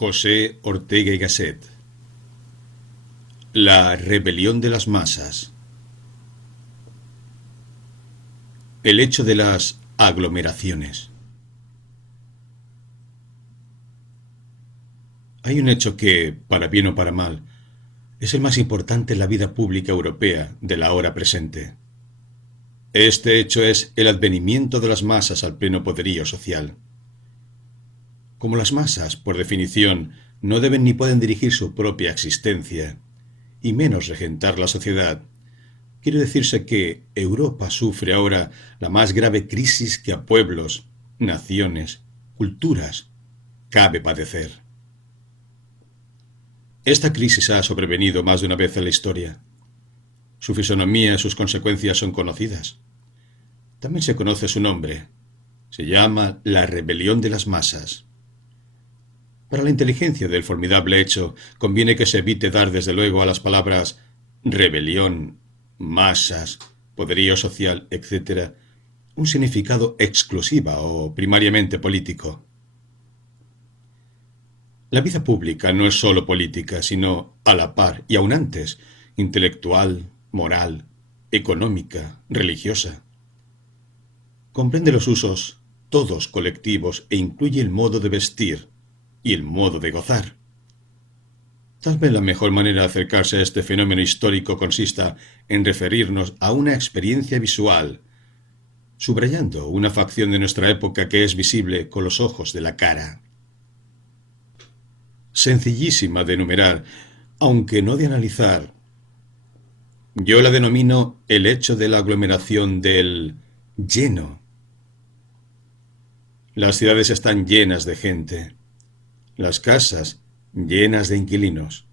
José Ortega y Gasset. La rebelión de las masas. El hecho de las aglomeraciones. Hay un hecho que, para bien o para mal, es el más importante en la vida pública europea de la hora presente. Este hecho es el advenimiento de las masas al pleno poderío social. Como las masas, por definición, no deben ni pueden dirigir su propia existencia, y menos regentar la sociedad, quiere decirse que Europa sufre ahora la más grave crisis que a pueblos, naciones, culturas cabe padecer. Esta crisis ha sobrevenido más de una vez en la historia. Su fisonomía y sus consecuencias son conocidas. También se conoce su nombre. Se llama la rebelión de las masas. Para la inteligencia del formidable hecho, conviene que se evite dar desde luego a las palabras rebelión, masas, poderío social, etc., un significado exclusiva o primariamente político. La vida pública no es sólo política, sino a la par y aún antes, intelectual, moral, económica, religiosa. Comprende los usos, todos colectivos, e incluye el modo de vestir y el modo de gozar. Tal vez la mejor manera de acercarse a este fenómeno histórico consista en referirnos a una experiencia visual, subrayando una facción de nuestra época que es visible con los ojos de la cara. Sencillísima de enumerar, aunque no de analizar. Yo la denomino el hecho de la aglomeración del lleno. Las ciudades están llenas de gente, las casas llenas de inquilinos,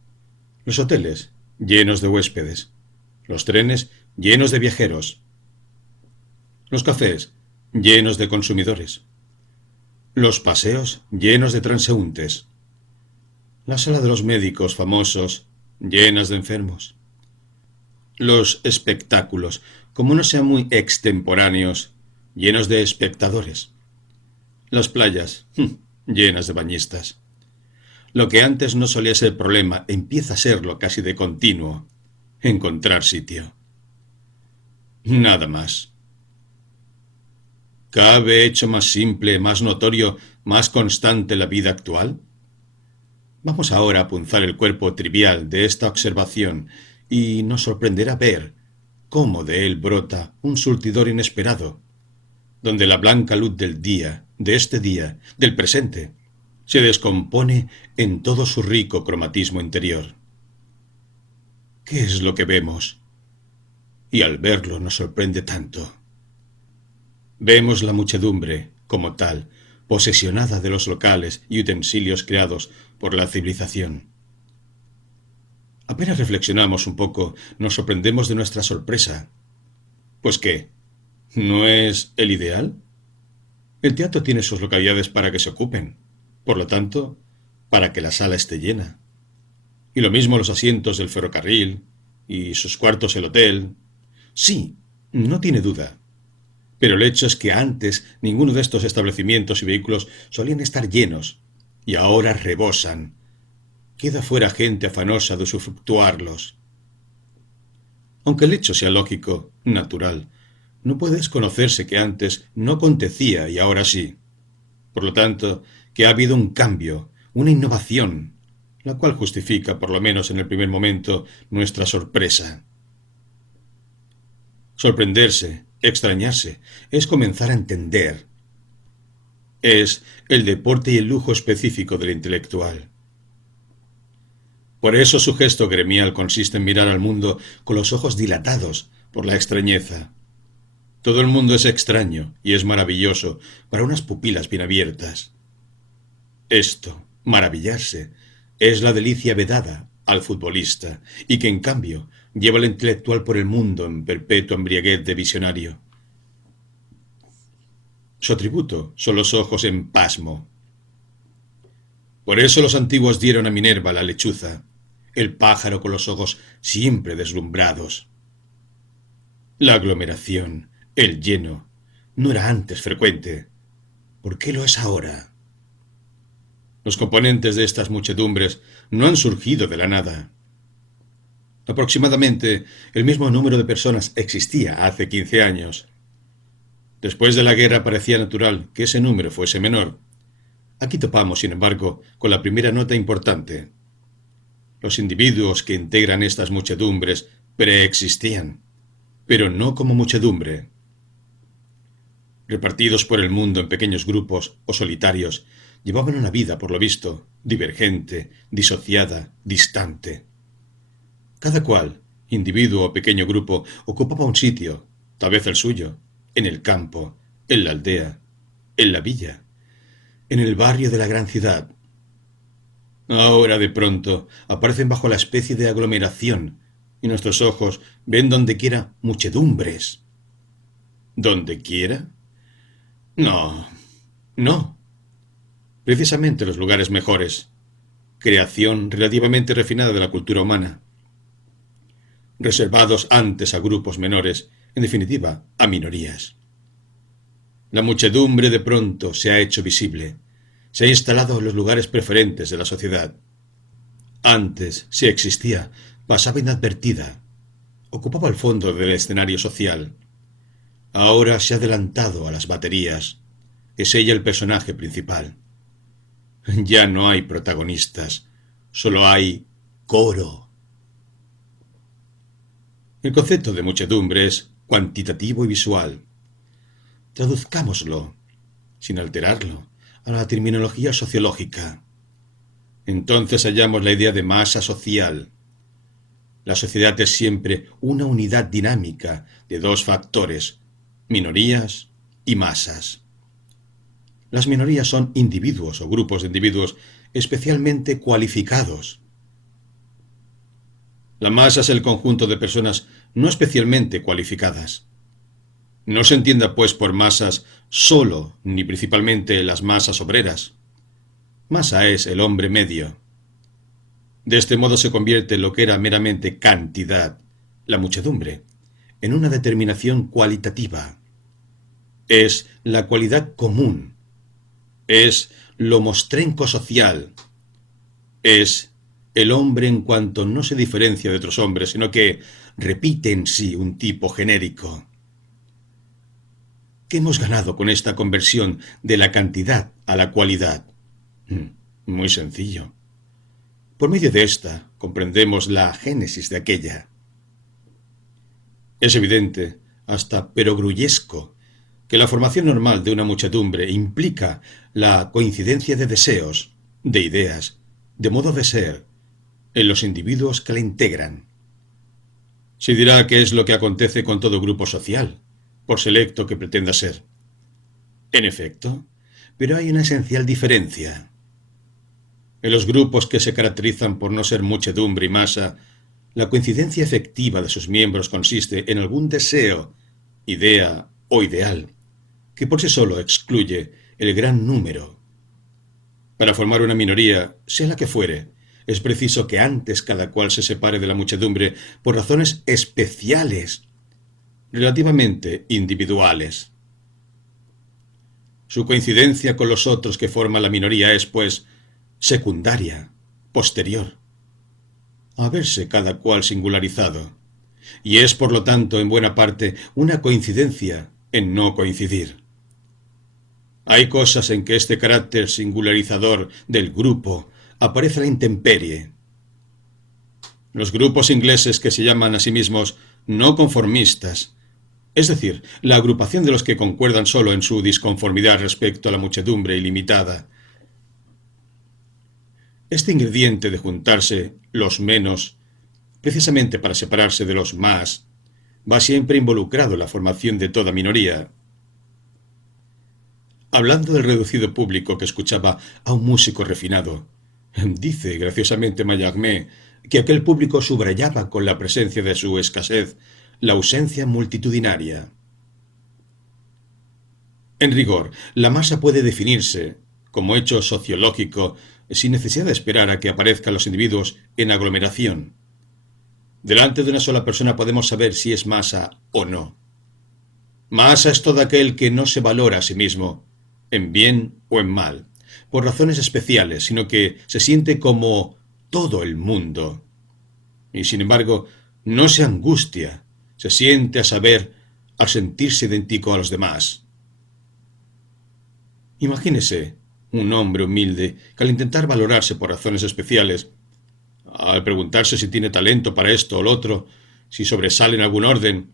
los hoteles llenos de huéspedes, los trenes llenos de viajeros, los cafés llenos de consumidores, los paseos llenos de transeúntes, la sala de los médicos famosos llenas de enfermos, los espectáculos, como no sean muy extemporáneos, llenos de espectadores, las playas llenas de bañistas. Lo que antes no solía ser problema empieza a serlo casi de continuo: encontrar sitio. Nada más. ¿Cabe hecho más simple, más notorio, más constante la vida actual? Vamos ahora a punzar el cuerpo trivial de esta observación y nos sorprenderá ver cómo de él brota un surtidor inesperado, donde la blanca luz del día, de este día, del presente, se descompone en todo su rico cromatismo interior. ¿Qué es lo que vemos? Y al verlo nos sorprende tanto. Vemos la muchedumbre, como tal, posesionada de los locales y utensilios creados por la civilización. Apenas reflexionamos un poco, nos sorprendemos de nuestra sorpresa. ¿Pues qué? ¿No es el ideal? El teatro tiene sus localidades para que se ocupen, por lo tanto, para que la sala esté llena. Y lo mismo los asientos del ferrocarril y sus cuartos el hotel. Sí, no tiene duda. Pero el hecho es que antes ninguno de estos establecimientos y vehículos solían estar llenos, y ahora rebosan. Queda fuera gente afanosa de usufructuarlos. Aunque el hecho sea lógico, natural, no puede desconocerse que antes no acontecía y ahora sí. Por lo tanto, que ha habido un cambio, una innovación, la cual justifica, por lo menos en el primer momento, nuestra sorpresa. Sorprenderse, extrañarse, es comenzar a entender. Es el deporte y el lujo específico del intelectual. Por eso su gesto gremial consiste en mirar al mundo con los ojos dilatados por la extrañeza. Todo el mundo es extraño y es maravilloso para unas pupilas bien abiertas. Esto, maravillarse, es la delicia vedada al futbolista y que en cambio lleva al intelectual por el mundo en perpetua embriaguez de visionario. Su atributo son los ojos en pasmo. Por eso los antiguos dieron a Minerva la lechuza, el pájaro con los ojos siempre deslumbrados. La aglomeración, el lleno, no era antes frecuente. ¿Por qué lo es ahora? Los componentes de estas muchedumbres no han surgido de la nada. Aproximadamente el mismo número de personas existía hace 15 años. Después de la guerra parecía natural que ese número fuese menor. Aquí topamos, sin embargo, con la primera nota importante. Los individuos que integran estas muchedumbres preexistían, pero no como muchedumbre. Repartidos por el mundo en pequeños grupos o solitarios, llevaban una vida, por lo visto, divergente, disociada, distante. Cada cual, individuo o pequeño grupo, ocupaba un sitio, tal vez el suyo, en el campo, en la aldea, en la villa, en el barrio de la gran ciudad. Ahora, de pronto, aparecen bajo la especie de aglomeración, y nuestros ojos ven dondequiera muchedumbres. ¿Donde quiera? No, no. Precisamente los lugares mejores. Creación relativamente refinada de la cultura humana. Reservados antes a grupos menores, en definitiva, a minorías. La muchedumbre de pronto se ha hecho visible. Se ha instalado en los lugares preferentes de la sociedad. Antes, si existía, pasaba inadvertida. Ocupaba el fondo del escenario social. Ahora se ha adelantado a las baterías. Es ella el personaje principal. Ya no hay protagonistas, solo hay coro. El concepto de muchedumbre es cuantitativo y visual. Traduzcámoslo, sin alterarlo, a la terminología sociológica. Entonces hallamos la idea de masa social. La sociedad es siempre una unidad dinámica de dos factores, minorías y masas. Las minorías son individuos o grupos de individuos especialmente cualificados. La masa es el conjunto de personas no especialmente cualificadas. No se entienda, pues, por masas solo ni principalmente las masas obreras. Masa es el hombre medio. De este modo se convierte lo que era meramente cantidad, la muchedumbre, en una determinación cualitativa. Es la cualidad común. Es lo mostrenco social. Es el hombre en cuanto no se diferencia de otros hombres, sino que repite en sí un tipo genérico. ¿Qué hemos ganado con esta conversión de la cantidad a la cualidad? Muy sencillo. Por medio de esta comprendemos la génesis de aquella. Es evidente, hasta perogrullesco, que la formación normal de una muchedumbre implica la coincidencia de deseos, de ideas, de modo de ser, en los individuos que la integran. Se dirá que es lo que acontece con todo grupo social, por selecto que pretenda ser. En efecto, pero hay una esencial diferencia. En los grupos que se caracterizan por no ser muchedumbre y masa, la coincidencia efectiva de sus miembros consiste en algún deseo, idea o ideal, que por sí solo excluye el gran número. Para formar una minoría, sea la que fuere, es preciso que antes cada cual se separe de la muchedumbre por razones especiales, relativamente individuales. Su coincidencia con los otros que forman la minoría es, pues, secundaria, posterior, a verse cada cual singularizado, y es, por lo tanto, en buena parte, una coincidencia en no coincidir. Hay cosas en que este carácter singularizador del grupo aparece a la intemperie. Los grupos ingleses que se llaman a sí mismos no conformistas, es decir, la agrupación de los que concuerdan solo en su disconformidad respecto a la muchedumbre ilimitada. Este ingrediente de juntarse los menos, precisamente para separarse de los más, va siempre involucrado en la formación de toda minoría. Hablando del reducido público que escuchaba a un músico refinado, dice graciosamente Mallarmé que aquel público subrayaba con la presencia de su escasez la ausencia multitudinaria. En rigor, la masa puede definirse como hecho sociológico sin necesidad de esperar a que aparezcan los individuos en aglomeración. Delante de una sola persona podemos saber si es masa o no. Masa es todo aquel que no se valora a sí mismo, en bien o en mal, por razones especiales, sino que se siente como todo el mundo. Y sin embargo, no se angustia, se siente a saber al sentirse idéntico a los demás. Imagínese un hombre humilde que al intentar valorarse por razones especiales, al preguntarse si tiene talento para esto o lo otro, si sobresale en algún orden,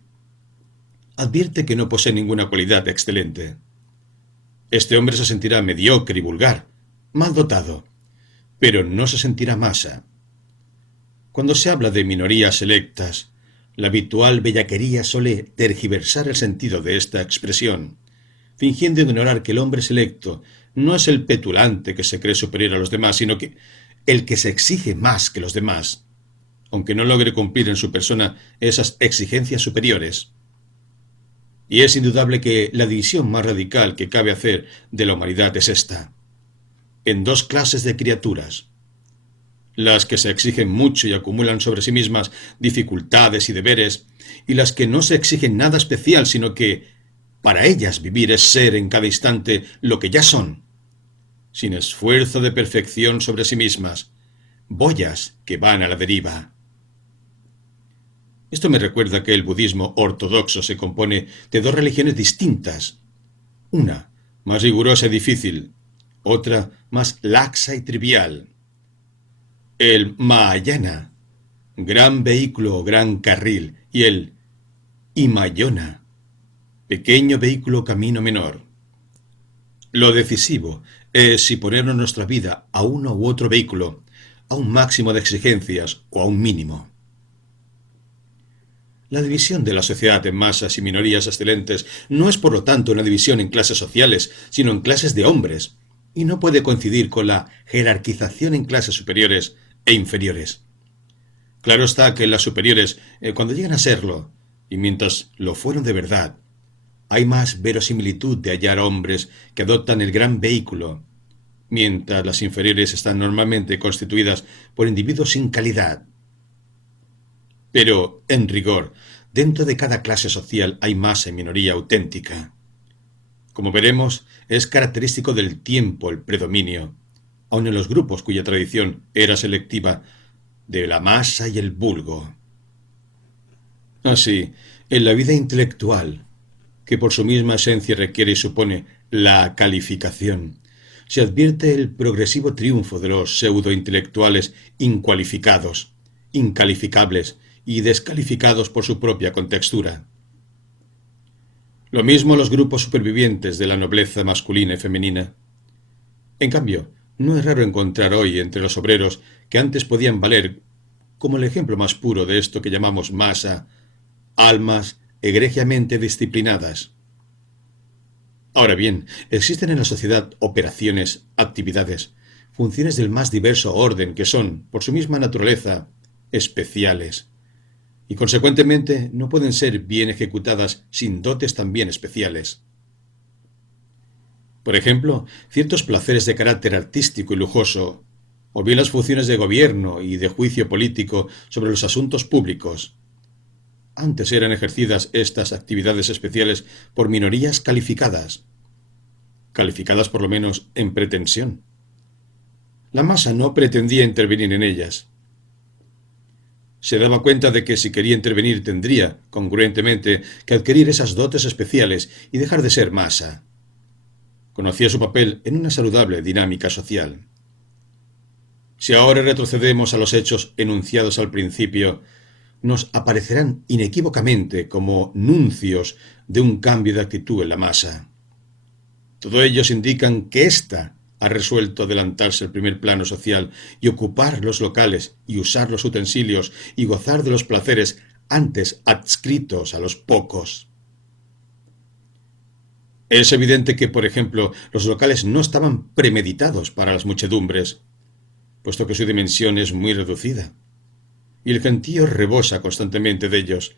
advierte que no posee ninguna cualidad excelente. Este hombre se sentirá mediocre y vulgar, mal dotado, pero no se sentirá masa. Cuando se habla de minorías selectas, la habitual bellaquería suele tergiversar el sentido de esta expresión, fingiendo ignorar que el hombre selecto no es el petulante que se cree superior a los demás, sino que el que se exige más que los demás, aunque no logre cumplir en su persona esas exigencias superiores. Y es indudable que la división más radical que cabe hacer de la humanidad es esta, en dos clases de criaturas: las que se exigen mucho y acumulan sobre sí mismas dificultades y deberes, y las que no se exigen nada especial, sino que para ellas vivir es ser en cada instante lo que ya son, sin esfuerzo de perfección sobre sí mismas, boyas que van a la deriva. Esto me recuerda que el budismo ortodoxo se compone de dos religiones distintas, una más rigurosa y difícil, otra más laxa y trivial. El Mahayana, gran vehículo o gran carril, y el Hinayana, pequeño vehículo o camino menor. Lo decisivo es si ponernos nuestra vida a uno u otro vehículo, a un máximo de exigencias o a un mínimo. La división de la sociedad en masas y minorías excelentes no es por lo tanto una división en clases sociales, sino en clases de hombres, y no puede coincidir con la jerarquización en clases superiores e inferiores. Claro está que en las superiores, cuando llegan a serlo, y mientras lo fueron de verdad, hay más verosimilitud de hallar hombres que adoptan el gran vehículo, mientras las inferiores están normalmente constituidas por individuos sin calidad. Pero, en rigor, dentro de cada clase social hay masa y minoría auténtica. Como veremos, es característico del tiempo el predominio, aun en los grupos cuya tradición era selectiva, de la masa y el vulgo. Así, en la vida intelectual, que por su misma esencia requiere y supone la calificación, se advierte el progresivo triunfo de los pseudo-intelectuales incualificados, incalificables y descalificados por su propia contextura. Lo mismo los grupos supervivientes de la nobleza masculina y femenina. En cambio, no es raro encontrar hoy entre los obreros que antes podían valer, como el ejemplo más puro de esto que llamamos masa, almas egregiamente disciplinadas. Ahora bien, existen en la sociedad operaciones, actividades, funciones del más diverso orden que son, por su misma naturaleza, especiales, y consecuentemente no pueden ser bien ejecutadas sin dotes también especiales. Por ejemplo, ciertos placeres de carácter artístico y lujoso, o bien las funciones de gobierno y de juicio político sobre los asuntos públicos. Antes eran ejercidas estas actividades especiales por minorías calificadas por lo menos en pretensión. La masa no pretendía intervenir en ellas. Se daba cuenta de que si quería intervenir tendría, congruentemente, que adquirir esas dotes especiales y dejar de ser masa. Conocía su papel en una saludable dinámica social. Si ahora retrocedemos a los hechos enunciados al principio, nos aparecerán inequívocamente como nuncios de un cambio de actitud en la masa. Todos ellos indican que ésta ha resuelto adelantarse al primer plano social y ocupar los locales y usar los utensilios y gozar de los placeres antes adscritos a los pocos. Es evidente que, por ejemplo, los locales no estaban premeditados para las muchedumbres, puesto que su dimensión es muy reducida, y el gentío rebosa constantemente de ellos,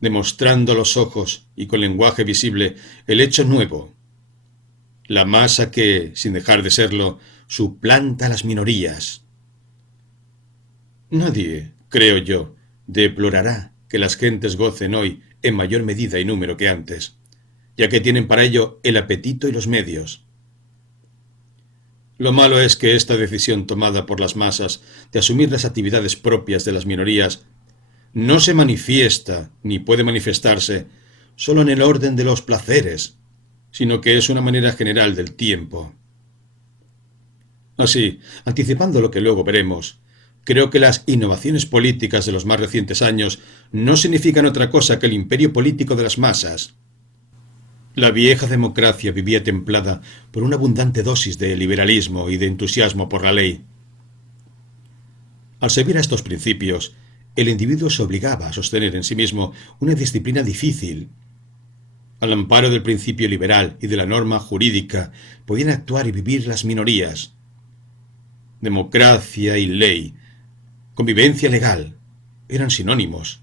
demostrando a los ojos y con lenguaje visible el hecho nuevo, la masa que, sin dejar de serlo, suplanta a las minorías. Nadie, creo yo, deplorará que las gentes gocen hoy en mayor medida y número que antes, ya que tienen para ello el apetito y los medios. Lo malo es que esta decisión tomada por las masas de asumir las actividades propias de las minorías no se manifiesta ni puede manifestarse solo en el orden de los placeres, sino que es una manera general del tiempo. Así, anticipando lo que luego veremos, creo que las innovaciones políticas de los más recientes años no significan otra cosa que el imperio político de las masas. La vieja democracia vivía templada por una abundante dosis de liberalismo y de entusiasmo por la ley. Al servir a estos principios, el individuo se obligaba a sostener en sí mismo una disciplina difícil. Al amparo del principio liberal y de la norma jurídica podían actuar y vivir las minorías. Democracia y ley, convivencia legal, eran sinónimos.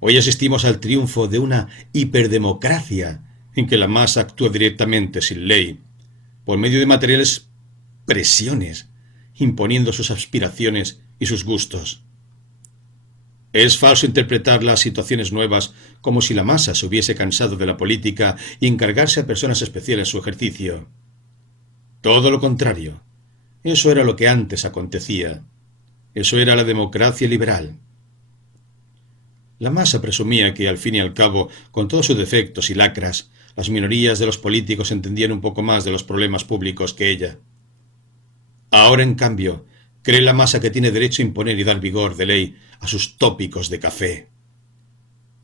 Hoy asistimos al triunfo de una hiperdemocracia en que la masa actúa directamente sin ley, por medio de materiales presiones, imponiendo sus aspiraciones y sus gustos. Es falso interpretar las situaciones nuevas como si la masa se hubiese cansado de la política y encargarse a personas especiales su ejercicio. Todo lo contrario. Eso era lo que antes acontecía. Eso era la democracia liberal. La masa presumía que, al fin y al cabo, con todos sus defectos y lacras, las minorías de los políticos entendían un poco más de los problemas públicos que ella. Ahora, en cambio, cree la masa que tiene derecho a imponer y dar vigor de ley a sus tópicos de café.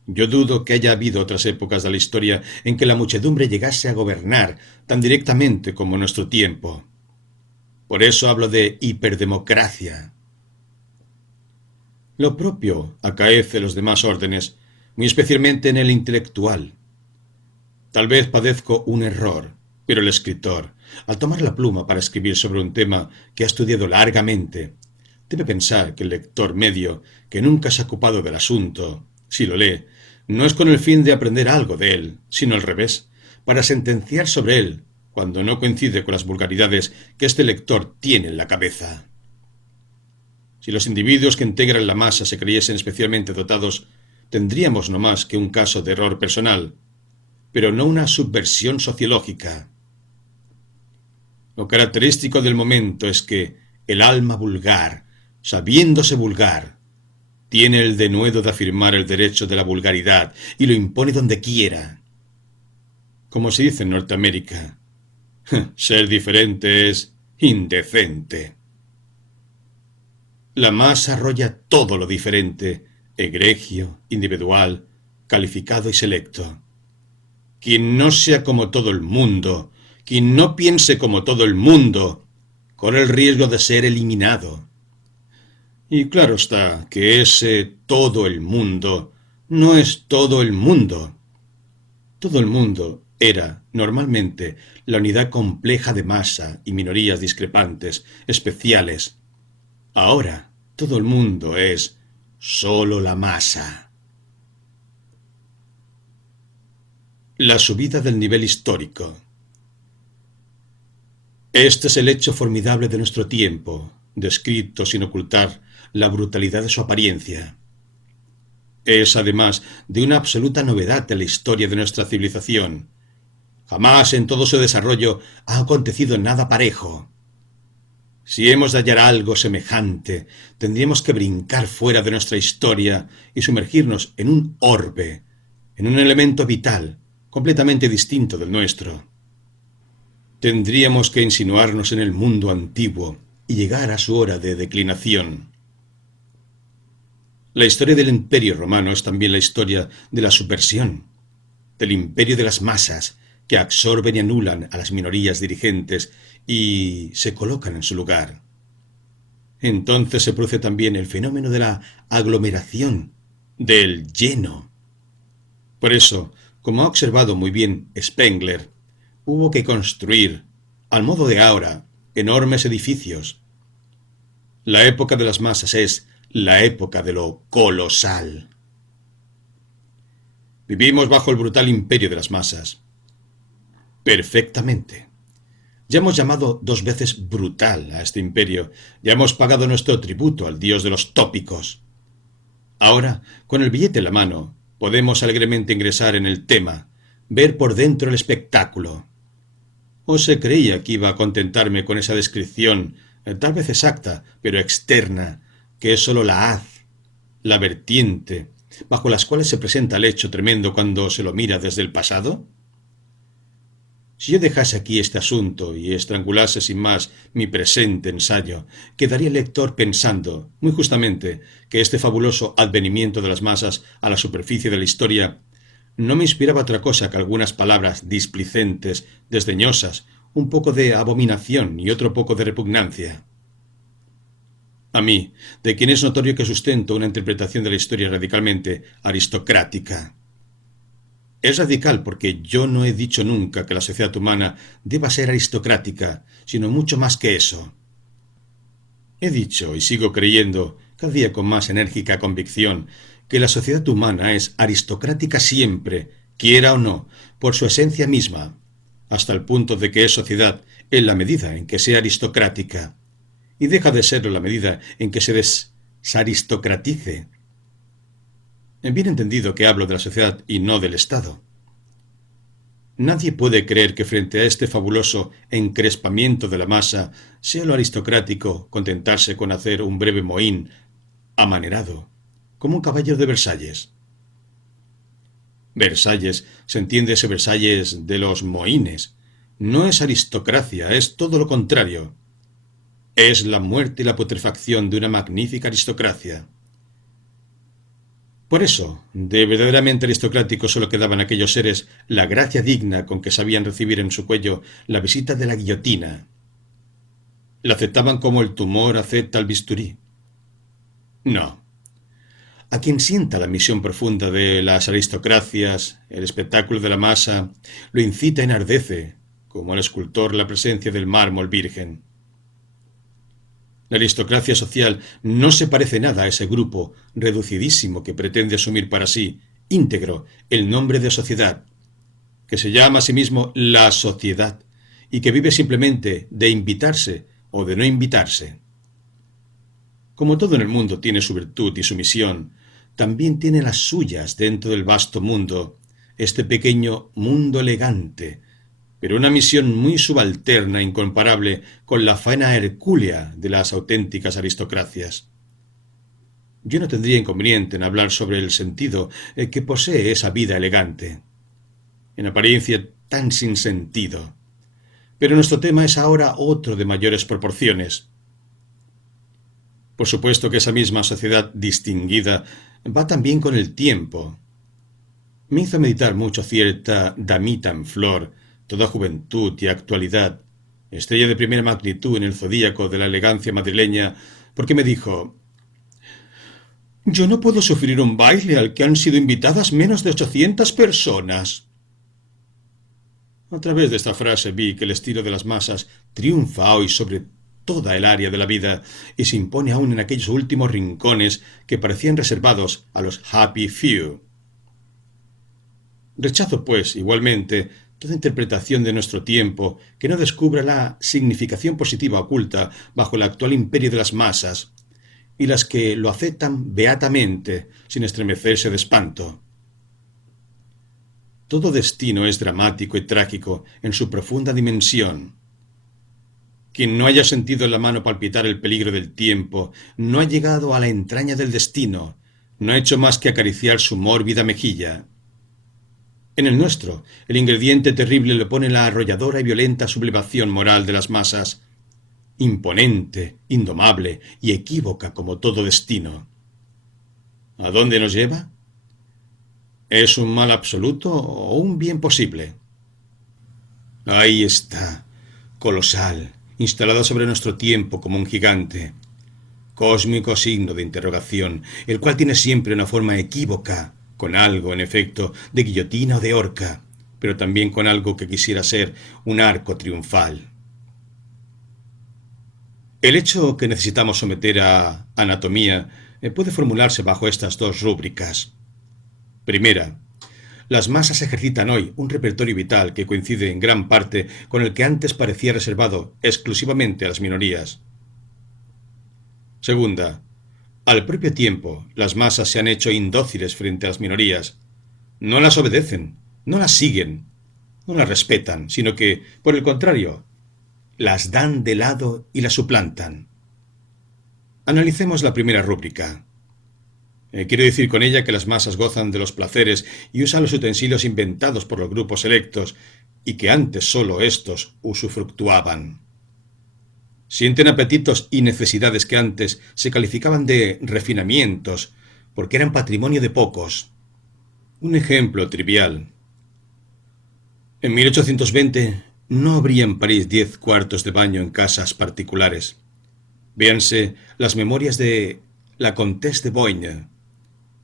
Yo dudo que haya habido otras épocas de la historia en que la muchedumbre llegase a gobernar tan directamente como en nuestro tiempo. Por eso hablo de hiperdemocracia. Lo propio acaece en los demás órdenes, muy especialmente en el intelectual. Tal vez padezco un error, pero el escritor, al tomar la pluma para escribir sobre un tema que ha estudiado largamente, debe pensar que el lector medio, que nunca se ha ocupado del asunto, si lo lee, no es con el fin de aprender algo de él, sino al revés, para sentenciar sobre él, cuando no coincide con las vulgaridades que este lector tiene en la cabeza. Si los individuos que integran la masa se creyesen especialmente dotados, tendríamos no más que un caso de error personal, pero no una subversión sociológica. Lo característico del momento es que el alma vulgar, sabiéndose vulgar, tiene el denuedo de afirmar el derecho de la vulgaridad y lo impone donde quiera. Como se dice en Norteamérica, ser diferente es indecente. La masa arrolla todo lo diferente, egregio, individual, calificado y selecto. Quien no sea como todo el mundo, quien no piense como todo el mundo, corre el riesgo de ser eliminado. Y claro está que ese todo el mundo no es todo el mundo. Todo el mundo era, normalmente, la unidad compleja de masa y minorías discrepantes, especiales. Ahora, todo el mundo es solo la masa. La subida del nivel histórico. Este es el hecho formidable de nuestro tiempo, descrito sin ocultar la brutalidad de su apariencia. Es, además, de una absoluta novedad en la historia de nuestra civilización. Jamás en todo su desarrollo ha acontecido nada parejo. Si hemos de hallar algo semejante, tendríamos que brincar fuera de nuestra historia y sumergirnos en un orbe, en un elemento vital, completamente distinto del nuestro. Tendríamos que insinuarnos en el mundo antiguo y llegar a su hora de declinación. La historia del Imperio Romano es también la historia de la subversión, del imperio de las masas, que absorben y anulan a las minorías dirigentes y se colocan en su lugar. Entonces se produce también el fenómeno de la aglomeración, del lleno. Por eso, como ha observado muy bien Spengler, hubo que construir, al modo de ahora, enormes edificios. La época de las masas es la época de lo colosal. Vivimos bajo el brutal imperio de las masas. Perfectamente. Ya hemos llamado 2 veces brutal a este imperio, ya hemos pagado nuestro tributo al dios de los tópicos. Ahora, con el billete en la mano, podemos alegremente ingresar en el tema, ver por dentro el espectáculo. ¿O se creía que iba a contentarme con esa descripción, tal vez exacta, pero externa, que es sólo la haz, la vertiente, bajo las cuales se presenta el hecho tremendo cuando se lo mira desde el pasado? Si yo dejase aquí este asunto y estrangulase sin más mi presente ensayo, quedaría el lector pensando, muy justamente, que este fabuloso advenimiento de las masas a la superficie de la historia no me inspiraba otra cosa que algunas palabras displicentes, desdeñosas, un poco de abominación y otro poco de repugnancia. A mí, de quien es notorio que sustento una interpretación de la historia radicalmente aristocrática. Es radical porque yo no he dicho nunca que la sociedad humana deba ser aristocrática, sino mucho más que eso. He dicho, y sigo creyendo, cada día con más enérgica convicción, que la sociedad humana es aristocrática siempre, quiera o no, por su esencia misma, hasta el punto de que es sociedad en la medida en que sea aristocrática, y deja de serlo en la medida en que se desaristocratice. Bien entendido que hablo de la sociedad y no del Estado. Nadie puede creer que frente a este fabuloso encrespamiento de la masa sea lo aristocrático contentarse con hacer un breve mohín amanerado, como un caballero de Versalles. Versalles, se entiende ese Versalles de los mohines. No es aristocracia, es todo lo contrario. Es la muerte y la putrefacción de una magnífica aristocracia. Por eso, de verdaderamente aristocrático solo quedaban aquellos seres la gracia digna con que sabían recibir en su cuello la visita de la guillotina. La aceptaban como el tumor acepta el bisturí. No. A quien sienta la misión profunda de las aristocracias, el espectáculo de la masa, lo incita y enardece, como al escultor la presencia del mármol virgen. La aristocracia social no se parece nada a ese grupo reducidísimo que pretende asumir para sí, íntegro, el nombre de sociedad, que se llama a sí mismo la sociedad, y que vive simplemente de invitarse o de no invitarse. Como todo en el mundo tiene su virtud y su misión, también tiene las suyas dentro del vasto mundo, este pequeño mundo elegante, pero una misión muy subalterna e incomparable con la faena hercúlea de las auténticas aristocracias. Yo no tendría inconveniente en hablar sobre el sentido que posee esa vida elegante, en apariencia tan sin sentido. Pero nuestro tema es ahora otro de mayores proporciones. Por supuesto que esa misma sociedad distinguida va también con el tiempo. Me hizo meditar mucho cierta damita en flor, toda juventud y actualidad, estrella de primera magnitud en el zodíaco de la elegancia madrileña, porque me dijo: «Yo no puedo sufrir un baile al que han sido invitadas menos de 800 personas». A través de esta frase vi que el estilo de las masas triunfa hoy sobre toda el área de la vida y se impone aún en aquellos últimos rincones que parecían reservados a los happy few. Rechazo, pues, igualmente, toda interpretación de nuestro tiempo que no descubra la significación positiva oculta bajo el actual imperio de las masas, y las que lo aceptan beatamente, sin estremecerse de espanto. Todo destino es dramático y trágico en su profunda dimensión. Quien no haya sentido en la mano palpitar el peligro del tiempo, no ha llegado a la entraña del destino, no ha hecho más que acariciar su mórbida mejilla. En el nuestro, el ingrediente terrible le pone la arrolladora y violenta sublevación moral de las masas, imponente, indomable y equívoca como todo destino. ¿A dónde nos lleva? ¿Es un mal absoluto o un bien posible? Ahí está, colosal, instalado sobre nuestro tiempo como un gigante, cósmico signo de interrogación, el cual tiene siempre una forma equívoca, con algo, en efecto, de guillotina o de horca, pero también con algo que quisiera ser un arco triunfal. El hecho que necesitamos someter a anatomía puede formularse bajo estas dos rúbricas. Primera, las masas ejercitan hoy un repertorio vital que coincide en gran parte con el que antes parecía reservado exclusivamente a las minorías. Segunda, al propio tiempo, las masas se han hecho indóciles frente a las minorías. No las obedecen, no las siguen. No las respetan, sino que, por el contrario, las dan de lado y las suplantan. Analicemos la primera rúbrica. Quiero decir con ella que las masas gozan de los placeres y usan los utensilios inventados por los grupos selectos y que antes solo estos usufructuaban. Sienten apetitos y necesidades que antes se calificaban de refinamientos porque eran patrimonio de pocos. Un ejemplo trivial. En 1820 no habría en París 10 cuartos de baño en casas particulares. Véanse las memorias de la Comtesse de Boigne.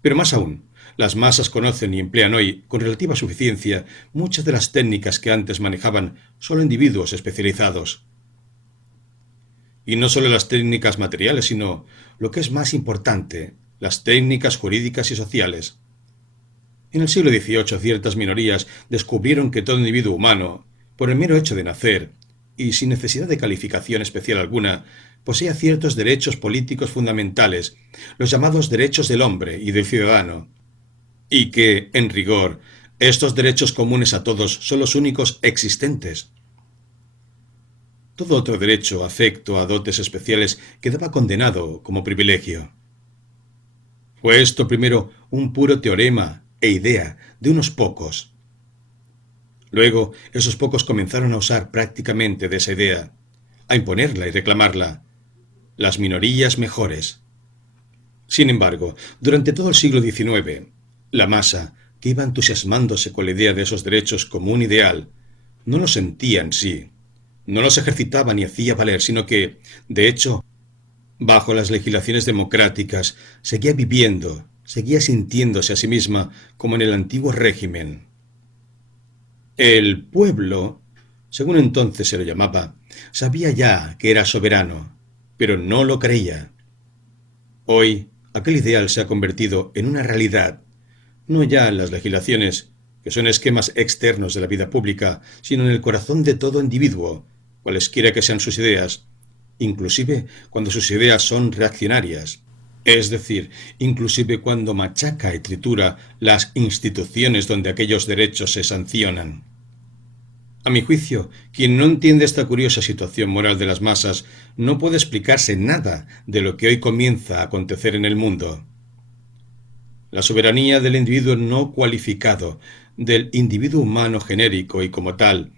Pero más aún, las masas conocen y emplean hoy, con relativa suficiencia, muchas de las técnicas que antes manejaban solo individuos especializados. Y no solo las técnicas materiales, sino, lo que es más importante, las técnicas jurídicas y sociales. En el siglo XVIII ciertas minorías descubrieron que todo individuo humano, por el mero hecho de nacer, y sin necesidad de calificación especial alguna, poseía ciertos derechos políticos fundamentales, los llamados derechos del hombre y del ciudadano, y que, en rigor, estos derechos comunes a todos son los únicos existentes. Todo otro derecho, afecto a dotes especiales, quedaba condenado como privilegio. Fue esto primero un puro teorema e idea de unos pocos. Luego, esos pocos comenzaron a usar prácticamente de esa idea, a imponerla y reclamarla, las minorías mejores. Sin embargo, durante todo el siglo XIX, la masa, que iba entusiasmándose con la idea de esos derechos como un ideal, no los sentía en sí, no los ejercitaba ni hacía valer, sino que, de hecho, bajo las legislaciones democráticas, seguía viviendo, seguía sintiéndose a sí misma como en el antiguo régimen. El pueblo, según entonces se lo llamaba, sabía ya que era soberano, pero no lo creía. Hoy, aquel ideal se ha convertido en una realidad, no ya en las legislaciones, que son esquemas externos de la vida pública, sino en el corazón de todo individuo, cualesquiera que sean sus ideas, inclusive cuando sus ideas son reaccionarias, es decir, inclusive cuando machaca y tritura las instituciones donde aquellos derechos se sancionan. A mi juicio, quien no entiende esta curiosa situación moral de las masas no puede explicarse nada de lo que hoy comienza a acontecer en el mundo. La soberanía del individuo no cualificado, del individuo humano genérico y como tal,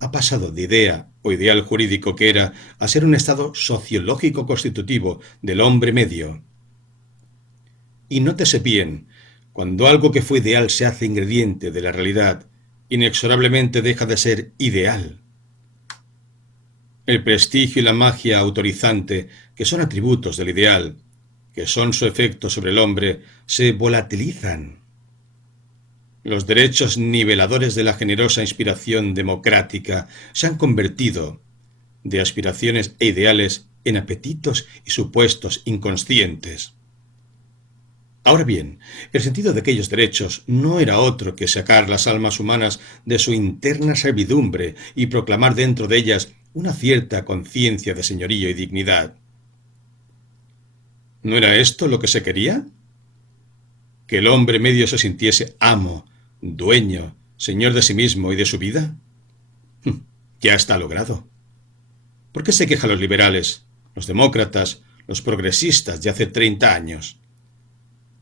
ha pasado de idea o ideal jurídico que era a ser un estado sociológico constitutivo del hombre medio. Y nótese bien, cuando algo que fue ideal se hace ingrediente de la realidad, inexorablemente deja de ser ideal. El prestigio y la magia autorizante, que son atributos del ideal, que son su efecto sobre el hombre, se volatilizan. Los derechos niveladores de la generosa inspiración democrática se han convertido, de aspiraciones e ideales, en apetitos y supuestos inconscientes. Ahora bien, el sentido de aquellos derechos no era otro que sacar las almas humanas de su interna servidumbre y proclamar dentro de ellas una cierta conciencia de señorío y dignidad. ¿No era esto lo que se quería? ¿Que el hombre medio se sintiese amo, dueño, señor de sí mismo y de su vida? Ya está logrado. ¿Por qué se quejan los liberales, los demócratas, los progresistas de hace 30 años?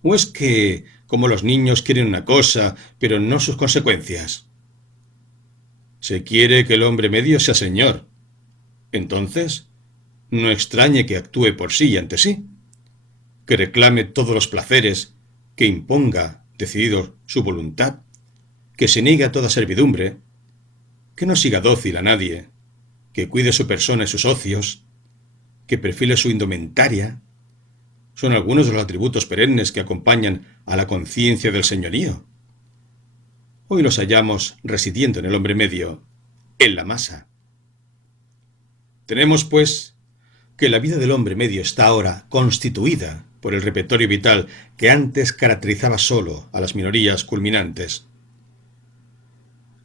¿O es que, como los niños quieren una cosa, pero no sus consecuencias? Se quiere que el hombre medio sea señor. Entonces, no extrañe que actúe por sí y ante sí, que reclame todos los placeres, que imponga, decidido, su voluntad, que se niegue a toda servidumbre, que no siga dócil a nadie, que cuide su persona y sus ocios, que perfile su indumentaria. Son algunos de los atributos perennes que acompañan a la conciencia del señorío. Hoy los hallamos residiendo en el hombre medio, en la masa. Tenemos, pues, que la vida del hombre medio está ahora constituida por el repertorio vital que antes caracterizaba solo a las minorías culminantes.